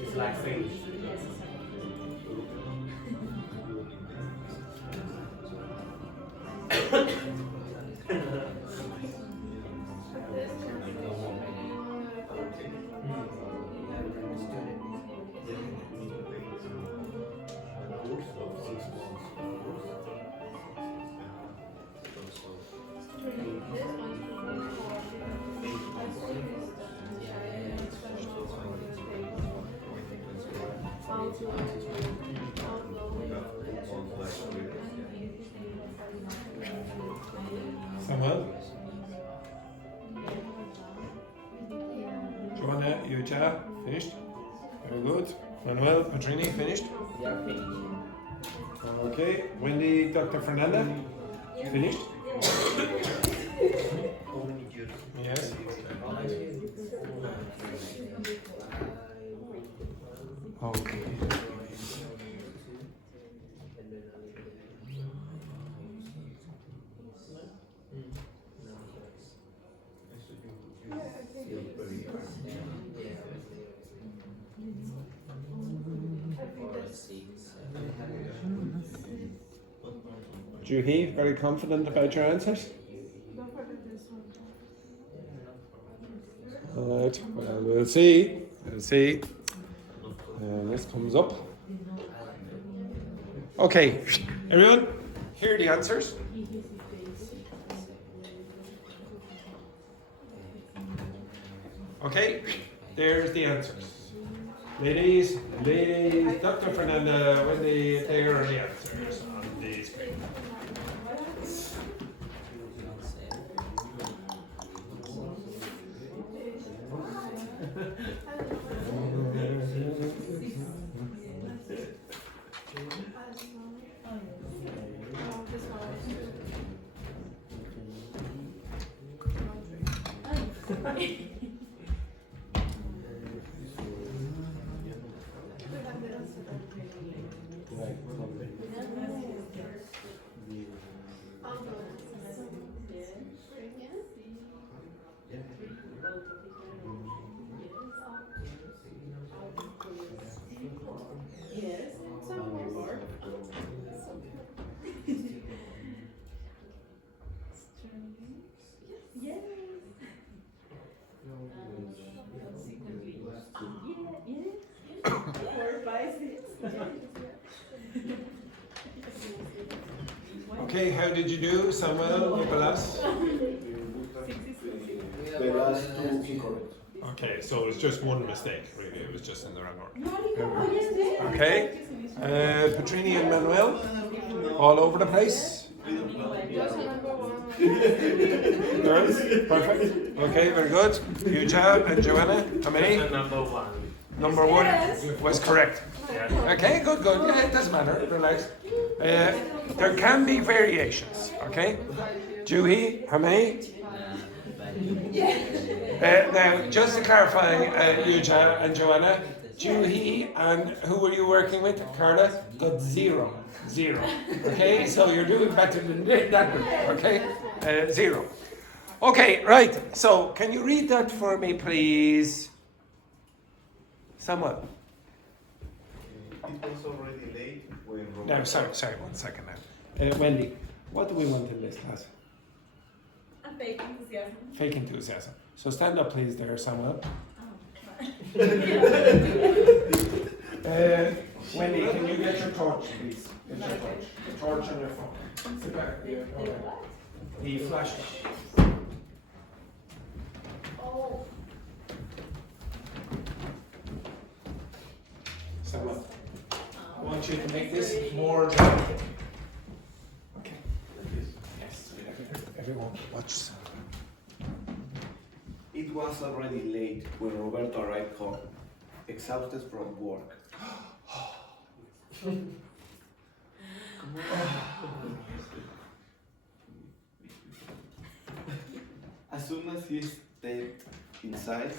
It's like saying. Samuel? Joanna, Yucha, finished? Very good. Manuel, Madrini, finished? Okay. Wendy, Dr. Fernanda? Finished? Yes. Okay. Juhi, very confident about your answers? Alright, well, we'll see. We'll see. This comes up. Okay, everyone, here are the answers. Okay, there's the answers. Ladies, Dr. Fernanda, Wendy, there are the answers on the screen. Okay, how did you do, Samuel, Nicolas? The last two incorrect. Okay, so it was just one mistake, really. It was just in the wrong order. Okay, Petrini and Manuel, all over the place. Just number one. Girls, perfect. Okay, very good. Yuja and Joanna, how many? Number one. Number one was correct. Okay, good, good. Yeah, it doesn't matter. Relax. There can be variations. Okay. Juhi, how many? Now, just to clarify, Yuja and Joanna, Juhi and who were you working with? Carla got 0. Okay, so you're doing better than that group. Okay, 0. Okay, right. So, can you read that for me, please? Someone. It was already late when No, sorry, 1 second now. Wendy, what do we want in this class? A fake enthusiasm. Fake enthusiasm. So stand up, please, there, Samuel. Wendy, can you get your torch, please? Get your torch. The torch on your phone. Sit back. Yeah, okay. The flash. Oh. Samuel, I want you to make this more dramatic. Okay. Yes. Everyone, watch Samuel. it was already late when Roberto arrived home, exhausted from work. As soon as he stepped inside,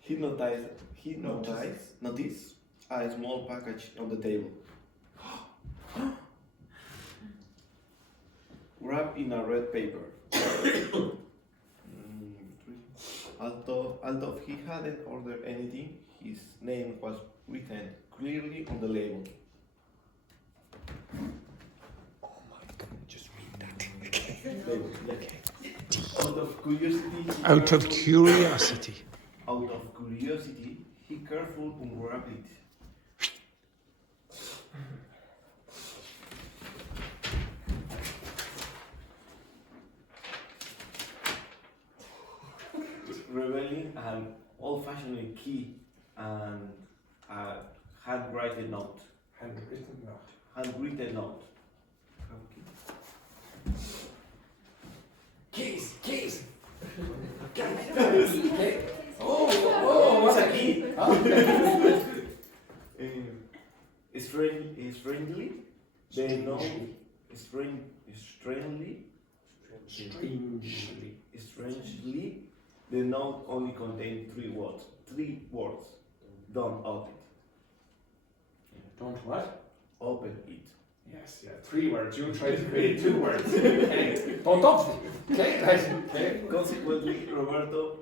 he noticed a small package on the table, wrapped in a red paper. Although he hadn't ordered anything, his name was written clearly on the label. Oh my God, just read that. Okay. Out of curiosity, he carefully unwrapped it. Revealing an old-fashioned key and a handwritten note. Handwritten note. Keys. Okay. Oh, what's a key? Strangely, they know. Strangely, the note only contained 3 words. 3 words. Don't open it. Don't what? Open it. Yes, yeah, 3 words. You tried to create 2 words. Okay. Don't open it. Okay, guys. Okay. Consequently, Roberto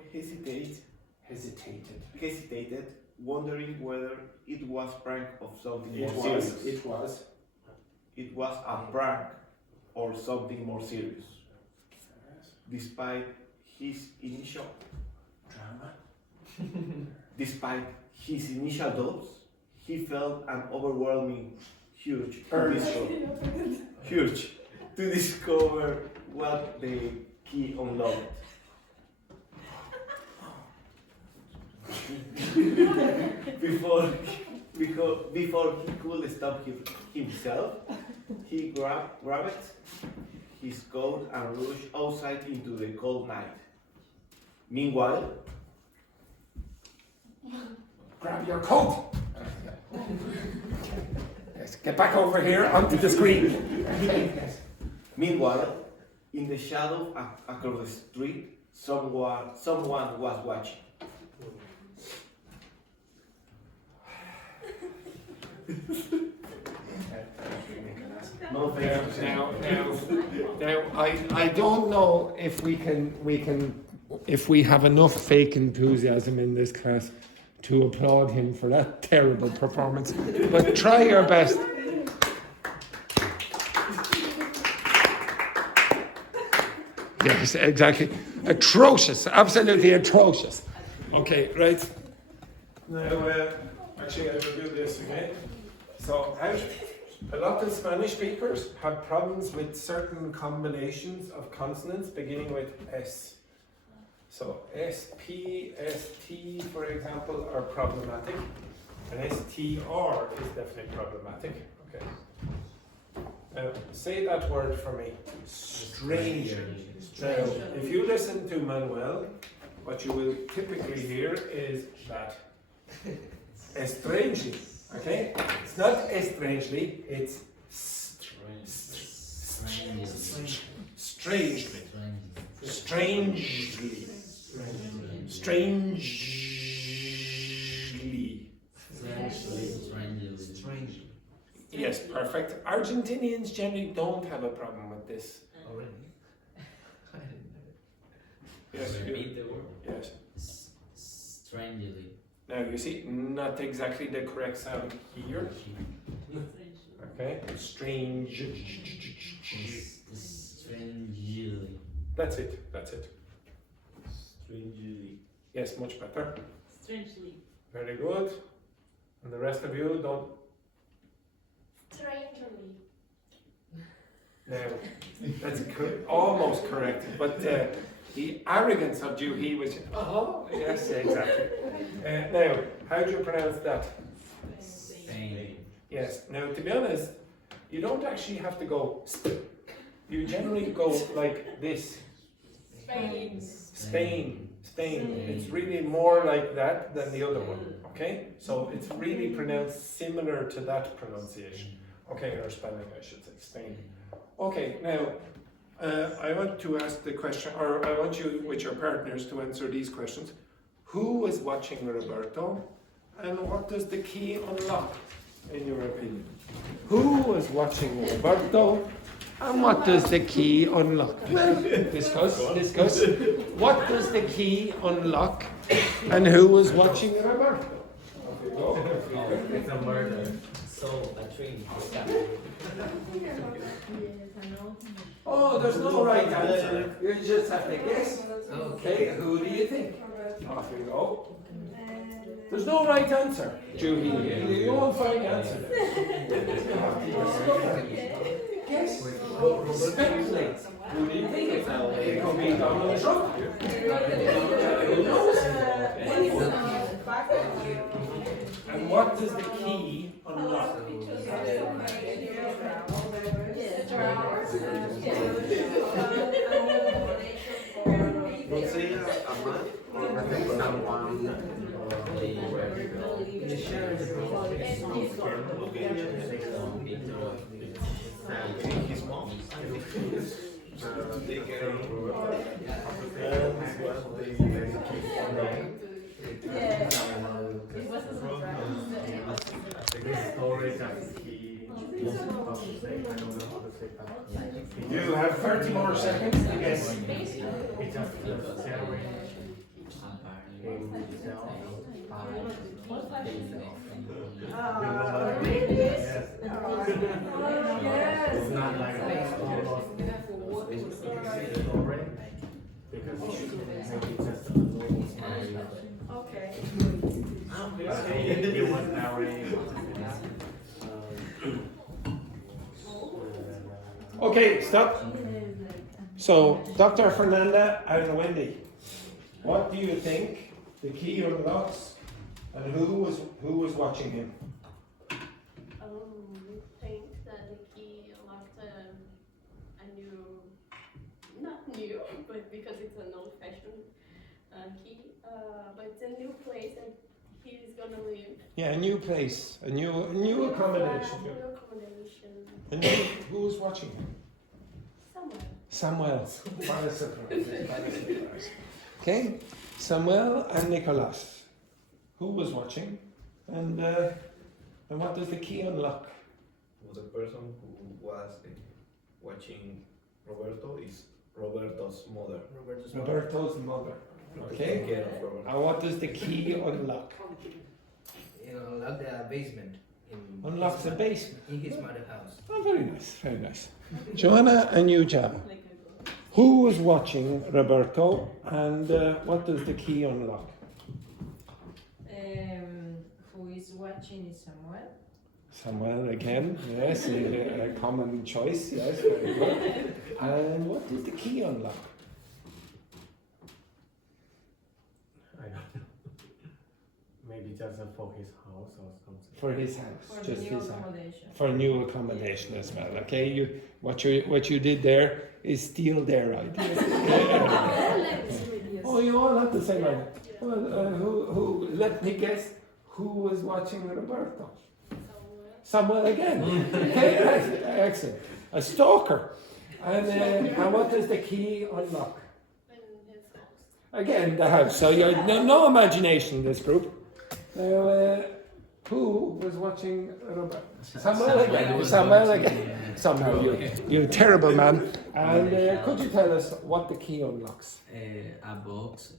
hesitated, wondering whether it was prank of something more serious. It was a prank or something more serious. Despite his initial doubts, he felt an overwhelming urge to discover what the key unlocked. Before he could stop himself, he grabbed his coat and rushed outside into the cold night. Meanwhile, Grab your coat. Yes, get back over here onto the screen. Meanwhile, in the shadow across the street, someone was watching. No, thanks. Now, I don't know if if we have enough fake enthusiasm in this class to applaud him for that terrible performance. But try your best. Yes, exactly. Atrocious, absolutely atrocious. Okay, right. Now, Actually, I will do this again. So, a lot of Spanish speakers have problems with certain combinations of consonants beginning with S. So, S, P, S, T, for example, are problematic. And STR is definitely problematic. Okay. Now, say that word for me. Strangely. Now, if you listen to Manuel, what you will typically hear is that. Estrangely. Okay? It's not estrangely, it's strangely. Strangely. Strangely. Yes, perfect. Argentinians generally don't have a problem with this. Oh, really? I didn't know. Yes, Repeat the word. yes. Strangely. Now you see, not exactly the correct sound here. Okay, strange. Strangely. That's it. That's it. Strangely. Yes, much better. Strangely. Very good. And the rest of you don't. Strangely. Now, that's almost correct, but the arrogance of Juhi was. Oh, yes, exactly. Now, how do you pronounce that? Spain. Yes. Now, to be honest, you don't actually have to go. You generally go like this. Spain. Spain. It's really more like that than the other one. Okay? So it's really pronounced similar to that pronunciation. Okay, or spelling, I should say. Spain. Okay, now I want to ask the question, or I want you with your partners to answer these questions. Who was watching Roberto, and what does the key unlock, in your opinion? Who was watching Roberto, and what does the key unlock? Well, discuss. What does the key unlock, and who was watching Roberto? Off you go. It's a murder. So, a train. Oh, there's no right answer. You just have to guess. Okay, who do you think? Off you go. There's no right answer, Judy. You won't find the answer. You have to discover. Guess. Speculate. Who do you think it's? It could be Donald Trump. Who knows? And what does the key unlock? Don't say a man or I think someone. His mom. They get You have 30 more seconds to guess. It's not like because you should maybe just a normal smile. Okay. You want narrating. Okay, stop. So, Dr. Fernanda and Wendy, what do you think the key unlocks, and who was watching him? I think that the key unlocked a new, not new, but because it's an old-fashioned key, but it's a new place that he's gonna live. Yeah, a new place, a new accommodation. New accommodation. And who was watching him? Samuel. What a surprise. Okay, Samuel and Nicolas. Who was watching? And what does the key unlock? Was the person who was watching Roberto is Roberto's mother. Roberto's mother. Take Okay. care of Roberto. And what does the key unlock? You know, unlock the basement. Unlocks the basement. In his mother's house. Oh, very nice, very nice. Joanna and Yuja, who was watching Roberto, and what does the key unlock? Who who is watching is Samuel. Samuel again, yes, a common choice, yes, very good. And what did the key unlock? I don't know. Maybe just for his house or something. For his house, For just the new his house. accommodation. For new accommodation as well. Okay, what you did there is steal their idea. Oh, you all have the same idea. Well, who? Let me guess. Who was watching Roberto? Samuel again. Okay, excellent. A stalker. And what does the key unlock? Again, the house. So you no imagination in this group. Now, who was watching Roberto? Samuel again. Samuel again. Somehow you terrible man. And could you tell us what the key unlocks? A box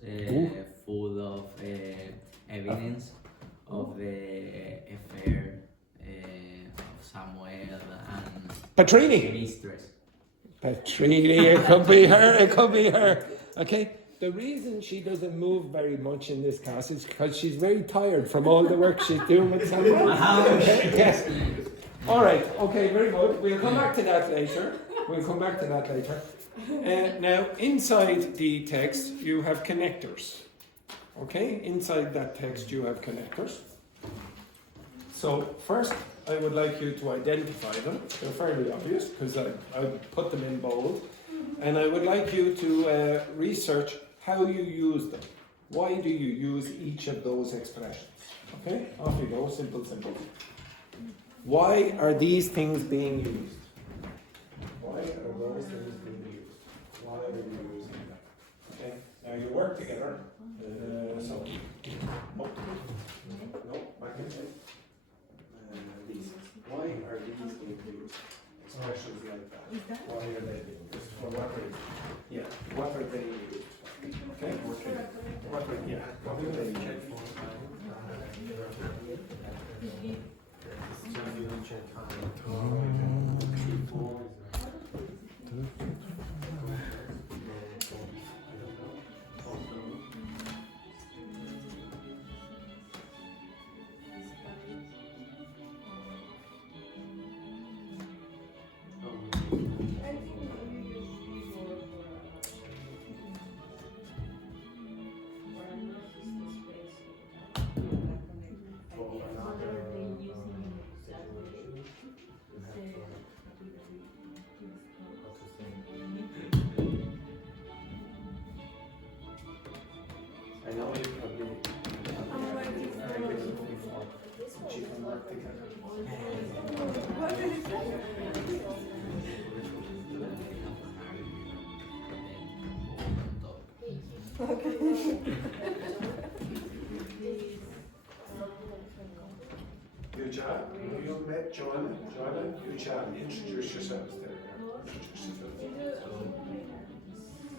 full of evidence of the affair of Samuel and Petrini. mistress. Petrini, it could be her, it could be her. Okay, the reason she doesn't move very much in this class is because she's very tired from all the work she's doing with Samuel. Okay, yes. All right, okay, very good. We'll come back to that later. Now, inside the text, you have connectors. Okay, inside that text, you have connectors. So, first, I would like you to identify them. They're fairly obvious because I put them in bold. And I would like you to research how you use them. Why do you use each of those expressions? Okay, off you go, simple. Why are these things being used? Why are those things being used? Why are you using them? Okay, now you work together. So, no, back in these. Why are these being used? Expressions like that. Why are they being used? For what reason? Yeah, what are they used? Okay, what are they used? I know you probably before. She can work together. Good job. You met Joanna. Joanna, good job. Introduce yourselves there. Introduce yourselves.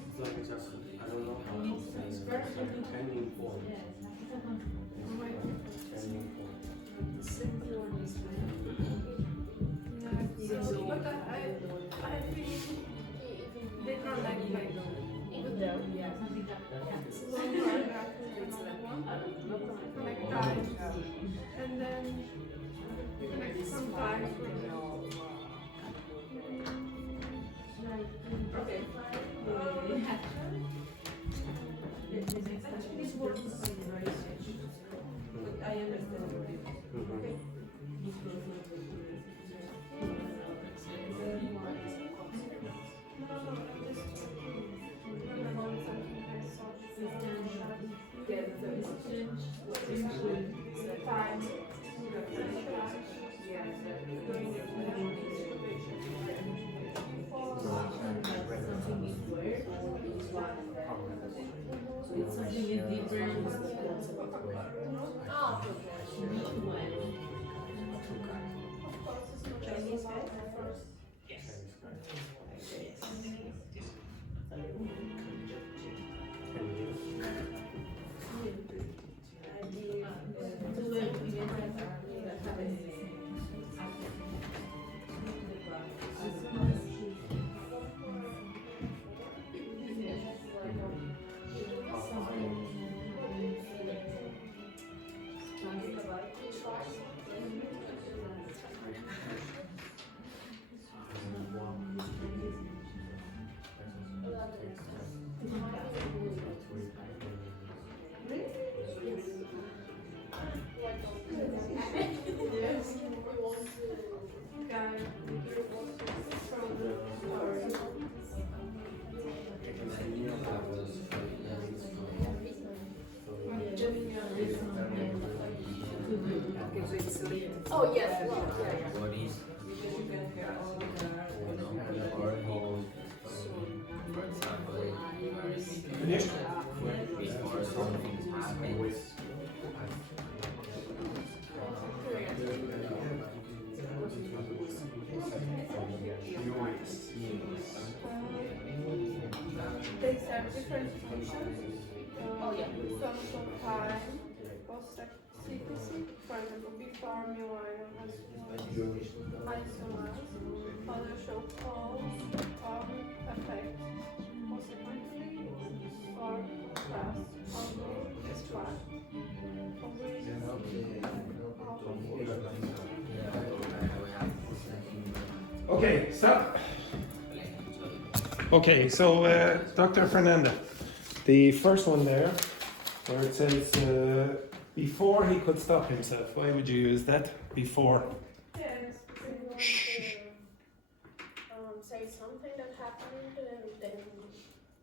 It's like just, I don't know how to say it. It's like a pending form. Pending form. But I think they don't like even though, yeah. It's a long paragraph, it's like one, like that, and then like sometimes. Okay. This works very but I understand what it is. Okay. It's something is different. Chinese first. because it's linked. Oh, yes, well, yeah. Bodies. Because you can hear all the Or for example, you are sick Finished? before something happens. They have different functions. Oh, yeah. Some time, post-secrecy, for example, before Milan has isomas, other show cause or effect, consequently, or contrast, although extract, Okay, stop. Okay, so Dr. Fernanda, the first one there, where it says before he could stop himself, why would you use that? Before. Yes, because you want to say something that happened and then.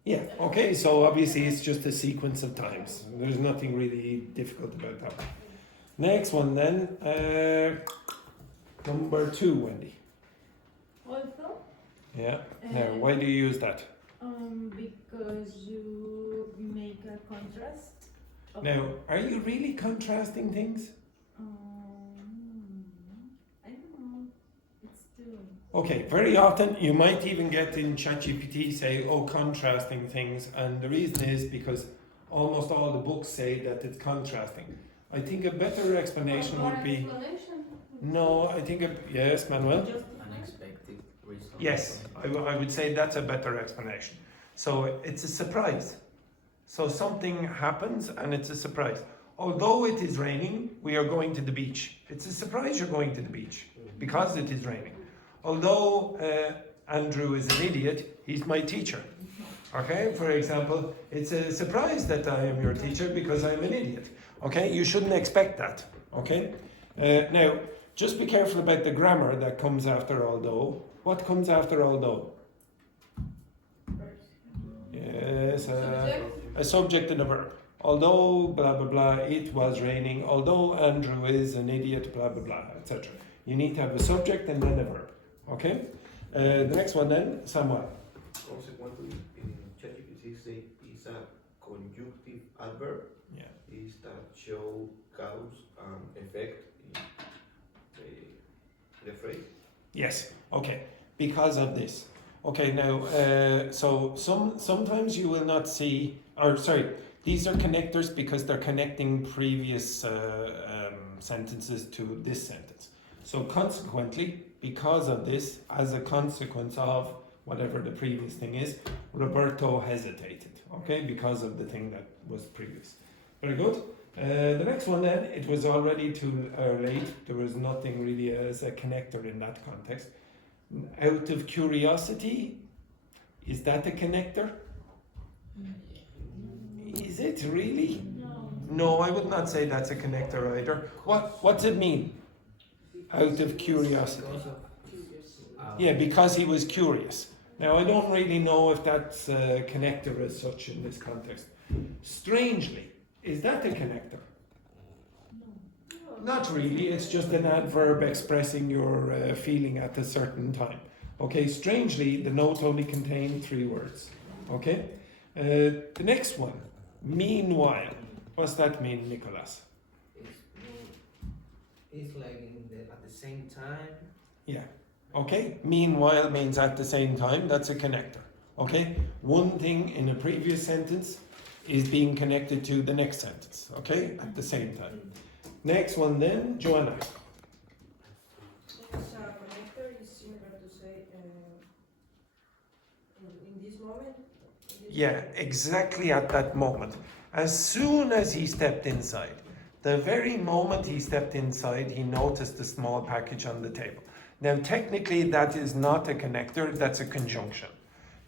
Yeah, okay, so obviously it's just a sequence of times. There's nothing really difficult about that one. Next one then, number 2, Wendy. Also, Yeah, now why do you use that? because you make a contrast. Of, Now, are you really contrasting things? I don't know. It's too. Okay, very often you might even get in ChatGPT say, oh, contrasting things, and the reason is because almost all the books say that it's contrasting. I think a better explanation would be, no, I think, yes, Manuel? Unexpected result. Yes, I would say that's a better explanation. So it's a surprise. So something happens and it's a surprise. Although it is raining, we are going to the beach. It's a surprise you're going to the beach because it is raining. Although Andrew is an idiot, he's my teacher. Okay, for example, it's a surprise that I am your teacher because I'm an idiot. Okay, you shouldn't expect that. Okay, now just be careful about the grammar that comes after although. What comes after although? Yes, a subject and a verb. Although blah blah blah, it was raining. Although Andrew is an idiot, blah blah blah, etc. You need to have a subject and then a verb. Okay. The next one then, Samuel. Consequently, in ChatGPT say is a conjunctive adverb. Yeah. Is that show cause and effect in the phrase. Yes. Okay. Because of this. Okay. Now, so sometimes you will not see, or sorry, these are connectors because they're connecting previous sentences to this sentence. So consequently, because of this, as a consequence of whatever the previous thing is, Roberto hesitated. Okay, because of the thing that was previous. Very good. The next one then, it was already too late. There was nothing really as a connector in that context. Out of curiosity, is that a connector? Is it really? No, I would not say that's a connector either. What's it mean? Out of curiosity. Yeah, because he was curious. Now, I don't really know if that's a connector as such in this context. Strangely, is that a connector? Not really, it's just an adverb expressing your feeling at a certain time. Okay, strangely, the note only contained 3 words. Okay, the next one, meanwhile. What's that mean, Nicolas? It's like at the same time. Yeah. Okay, meanwhile means at the same time, that's a connector. Okay, one thing in a previous sentence is being connected to the next sentence. Okay, at the same time. Next one then, Joanna. It's a connector is similar to say in this moment. Yeah, exactly at that moment. As soon as he stepped inside, the very moment he stepped inside, he noticed a small package on the table. Now, technically, that is not a connector, that's a conjunction,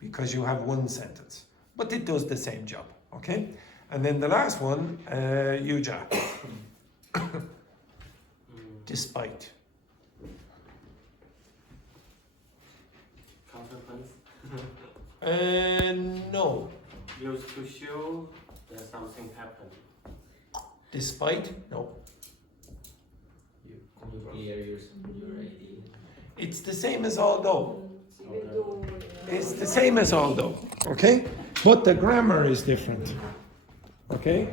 because you have one sentence. But it does the same job, okay? And then the last one, Yuja. Despite. Consequence. No. Used to show that something happened. Despite? No. You clear your ID. It's the same as although. It's the same as although, okay? But the grammar is different, okay?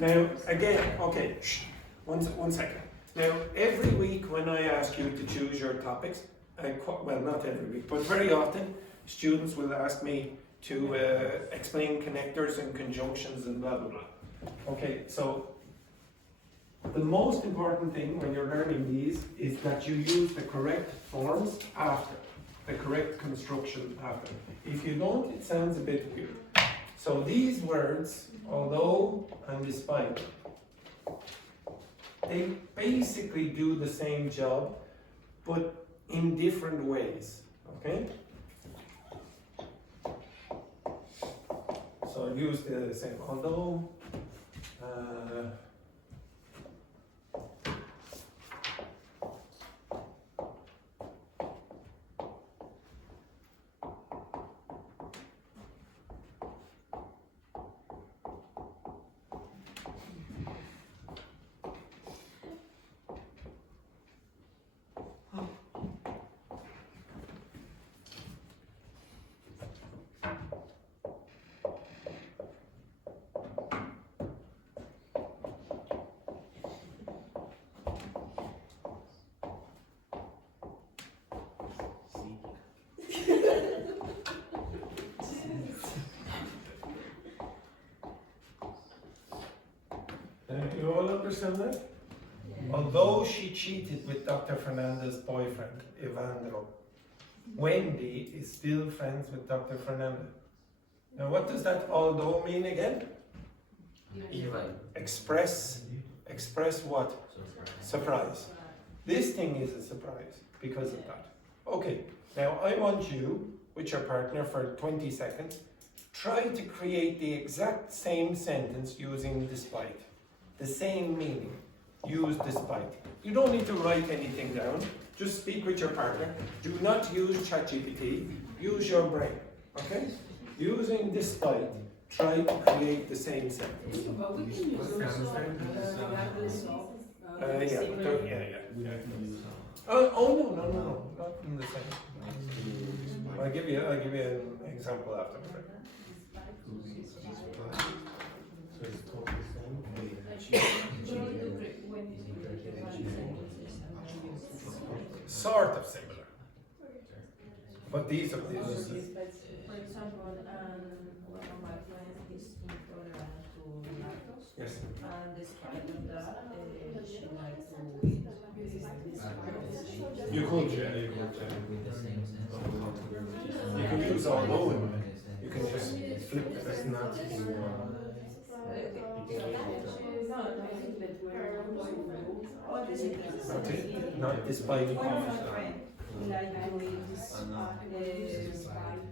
Now, again, okay, one second. Now, every week when I ask you to choose your topics, well, not every week, but very often, students will ask me to explain connectors and conjunctions and blah, blah, blah. Okay, so the most important thing when you're learning these is that you use the correct forms after, the correct construction after. If you don't, it sounds a bit weird. So these words, although and despite, they basically do the same job, but in different ways, okay? So I'll use the same, although, you all understand that? Although she cheated with Dr. Fernandez's boyfriend, Evandro, Wendy is still friends with Dr. Fernandez. Now what does that although mean again? Even. Express what? Surprise. This thing is a surprise because of that. Okay, now I want you, with your partner for 20 seconds, try to create the exact same sentence using despite. The same meaning. Use despite. You don't need to write anything down. Just speak with your partner. Do not use ChatGPT. Use your brain. Okay? Using despite, try to create the same sentence. But we can use also regardless of. Yeah. Oh no, not in the same. I'll give you an example after. Sort of similar. But these are these. For example, one of my friends is intolerant to lactose. Yes. And despite of that, she likes to eat. You could, You can use although in mind. You can just flip it. That's not No, I think that we're boyfriend. Oh, this is not despite. one of my friends like to eat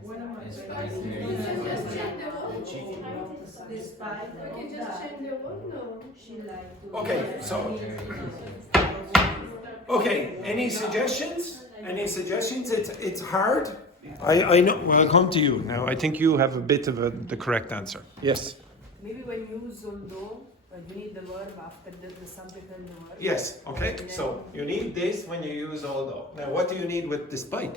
one of my friends Just change the word. despite Okay, of just that, change the word. No. she like to Okay, so okay. Any suggestions? It's hard. I know. Well, I'll come to you now. I think you have a bit of the correct answer. Yes. Maybe when you use although, you need the verb after the subject and the verb. Yes. Okay. So you need this when you use although. Now, what do you need with despite?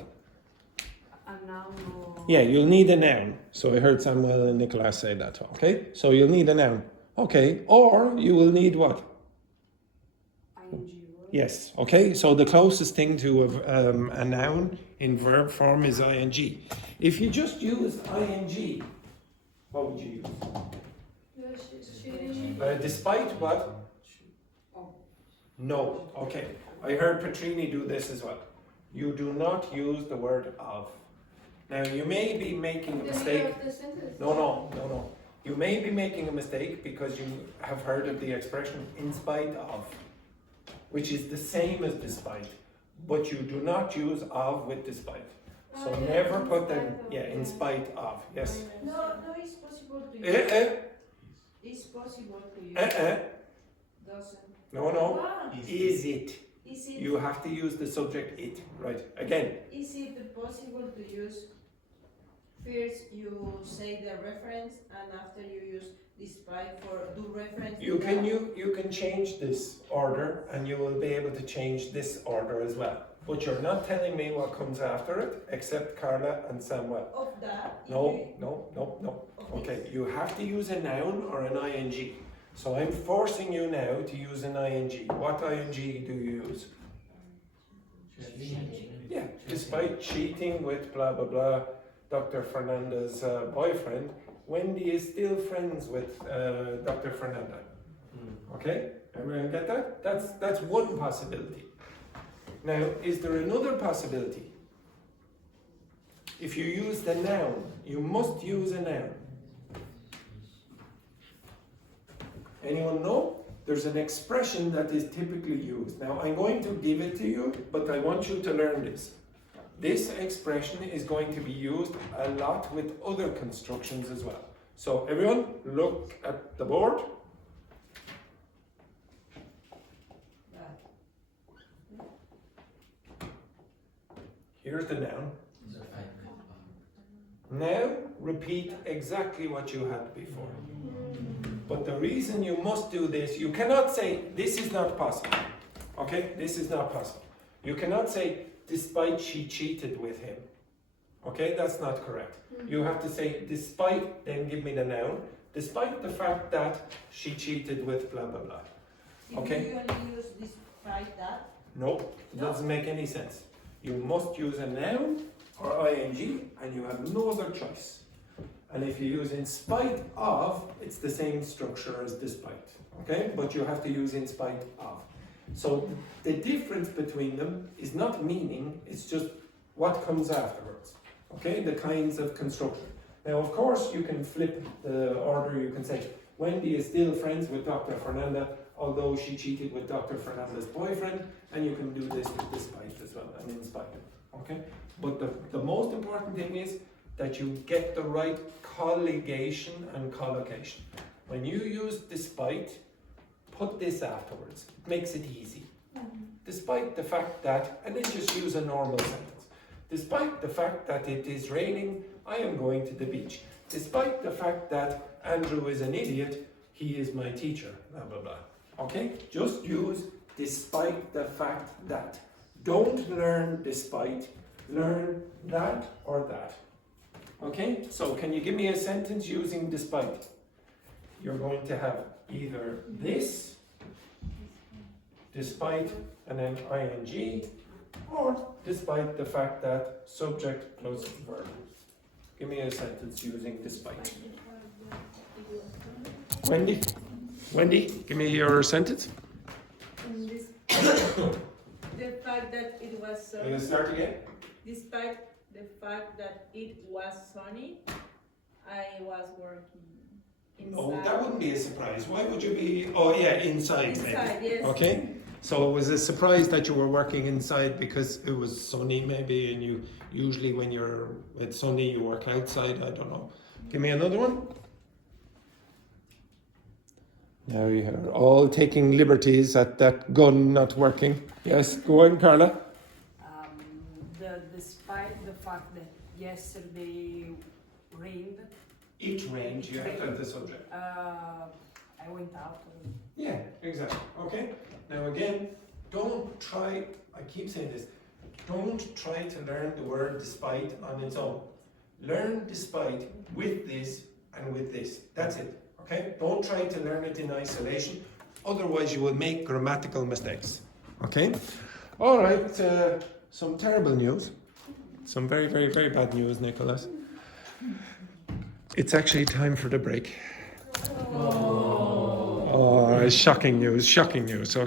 A noun or... Yeah, you'll need a noun. So I heard Samuel and Nicolas say that. Okay. So you'll need a noun. Okay. Or you will need what? ing word. Yes. Okay. So the closest thing to a noun in verb form is ing. If you just use ing, what would you use? Despite what? No. Okay. I heard Petrini do this as well. You do not use the word of. Now you may be making a mistake. No. You may be making a mistake because you have heard of the expression in spite of, which is the same as despite, but you do not use of with despite. So never put them, in spite of, yes. No, it's possible to use. It's possible to use. Doesn't. No. Ah, Is it? is it? You have to use the subject it, right? Again. Is it possible to use first you say the reference and after you use despite for do reference. You to can that. you can change this order, and you will be able to change this order as well. But you're not telling me what comes after it, except Carla and Samuel. Of that. if No, you- no. of Okay, this. you have to use a noun or an ing. So I'm forcing you now to use an ing. What ing do you use? Yeah, despite cheating with blah blah blah, Dr. Fernanda's boyfriend, Wendy is still friends with Dr. Fernanda. Okay, everyone get that? That's one possibility. Now, is there another possibility? If you use the noun, you must use a noun. Anyone know? There's an expression that is typically used. Now, I'm going to give it to you, but I want you to learn this. This expression is going to be used a lot with other constructions as well. So, everyone, look at the board. Here's the noun. Now, repeat exactly what you had before. But the reason you must do this, you cannot say, this is not possible. Okay? This is not possible. You cannot say, despite she cheated with him. Okay? That's not correct. You have to say, despite, then give me the noun, despite the fact that she cheated with blah, blah, blah. Okay? If you only use despite that. No, it doesn't make any sense. You must use a noun or ing, and you have no other choice. And if you use in spite of, it's the same structure as despite, okay? But you have to use in spite of. So the difference between them is not meaning, it's just what comes afterwards, okay? The kinds of construction. Now, of course, you can flip the order. You can say, Wendy is still friends with Dr. Fernanda, although she cheated with Dr. Fernanda's boyfriend, and you can do this with despite as well, and in spite of, okay? But the most important thing is that you get the right colligation and collocation. When you use despite, put this afterwards. It makes it easy. Despite the fact that, and then just use a normal sentence. Despite the fact that it is raining, I am going to the beach. Despite the fact that Andrew is an idiot, he is my teacher, blah, blah, blah. Okay? Just use despite the fact that. Don't learn despite, learn that or that. Okay? So can you give me a sentence using despite? You're going to have either this, despite, and then ing, or despite the fact that subject plus verb. Give me a sentence using despite. Wendy, give me your sentence. The fact that it was Can you sunny, start again? despite the fact that it was sunny, I was working inside. Oh, that wouldn't be a surprise. Why would you be? Oh, yeah, inside. Inside, maybe. yes. Okay. So it was a surprise that you were working inside because it was sunny, maybe, and you usually when it's sunny you work outside. I don't know. Give me another one. Now you are all taking liberties at that gun not working. Yes, go on, Carla. Despite the fact that yesterday rained, It rained. You have to have the subject. I went out. Yeah, exactly. Okay. Now again, don't try. I keep saying this. Don't try to learn the word despite on its own. Learn despite with this and with this. That's it. Okay? Don't try to learn it in isolation. Otherwise, you will make grammatical mistakes. Okay? All right. Some terrible news. Some very, very, very bad news, Nicolas. It's actually time for the break. Oh, shocking news. Okay, so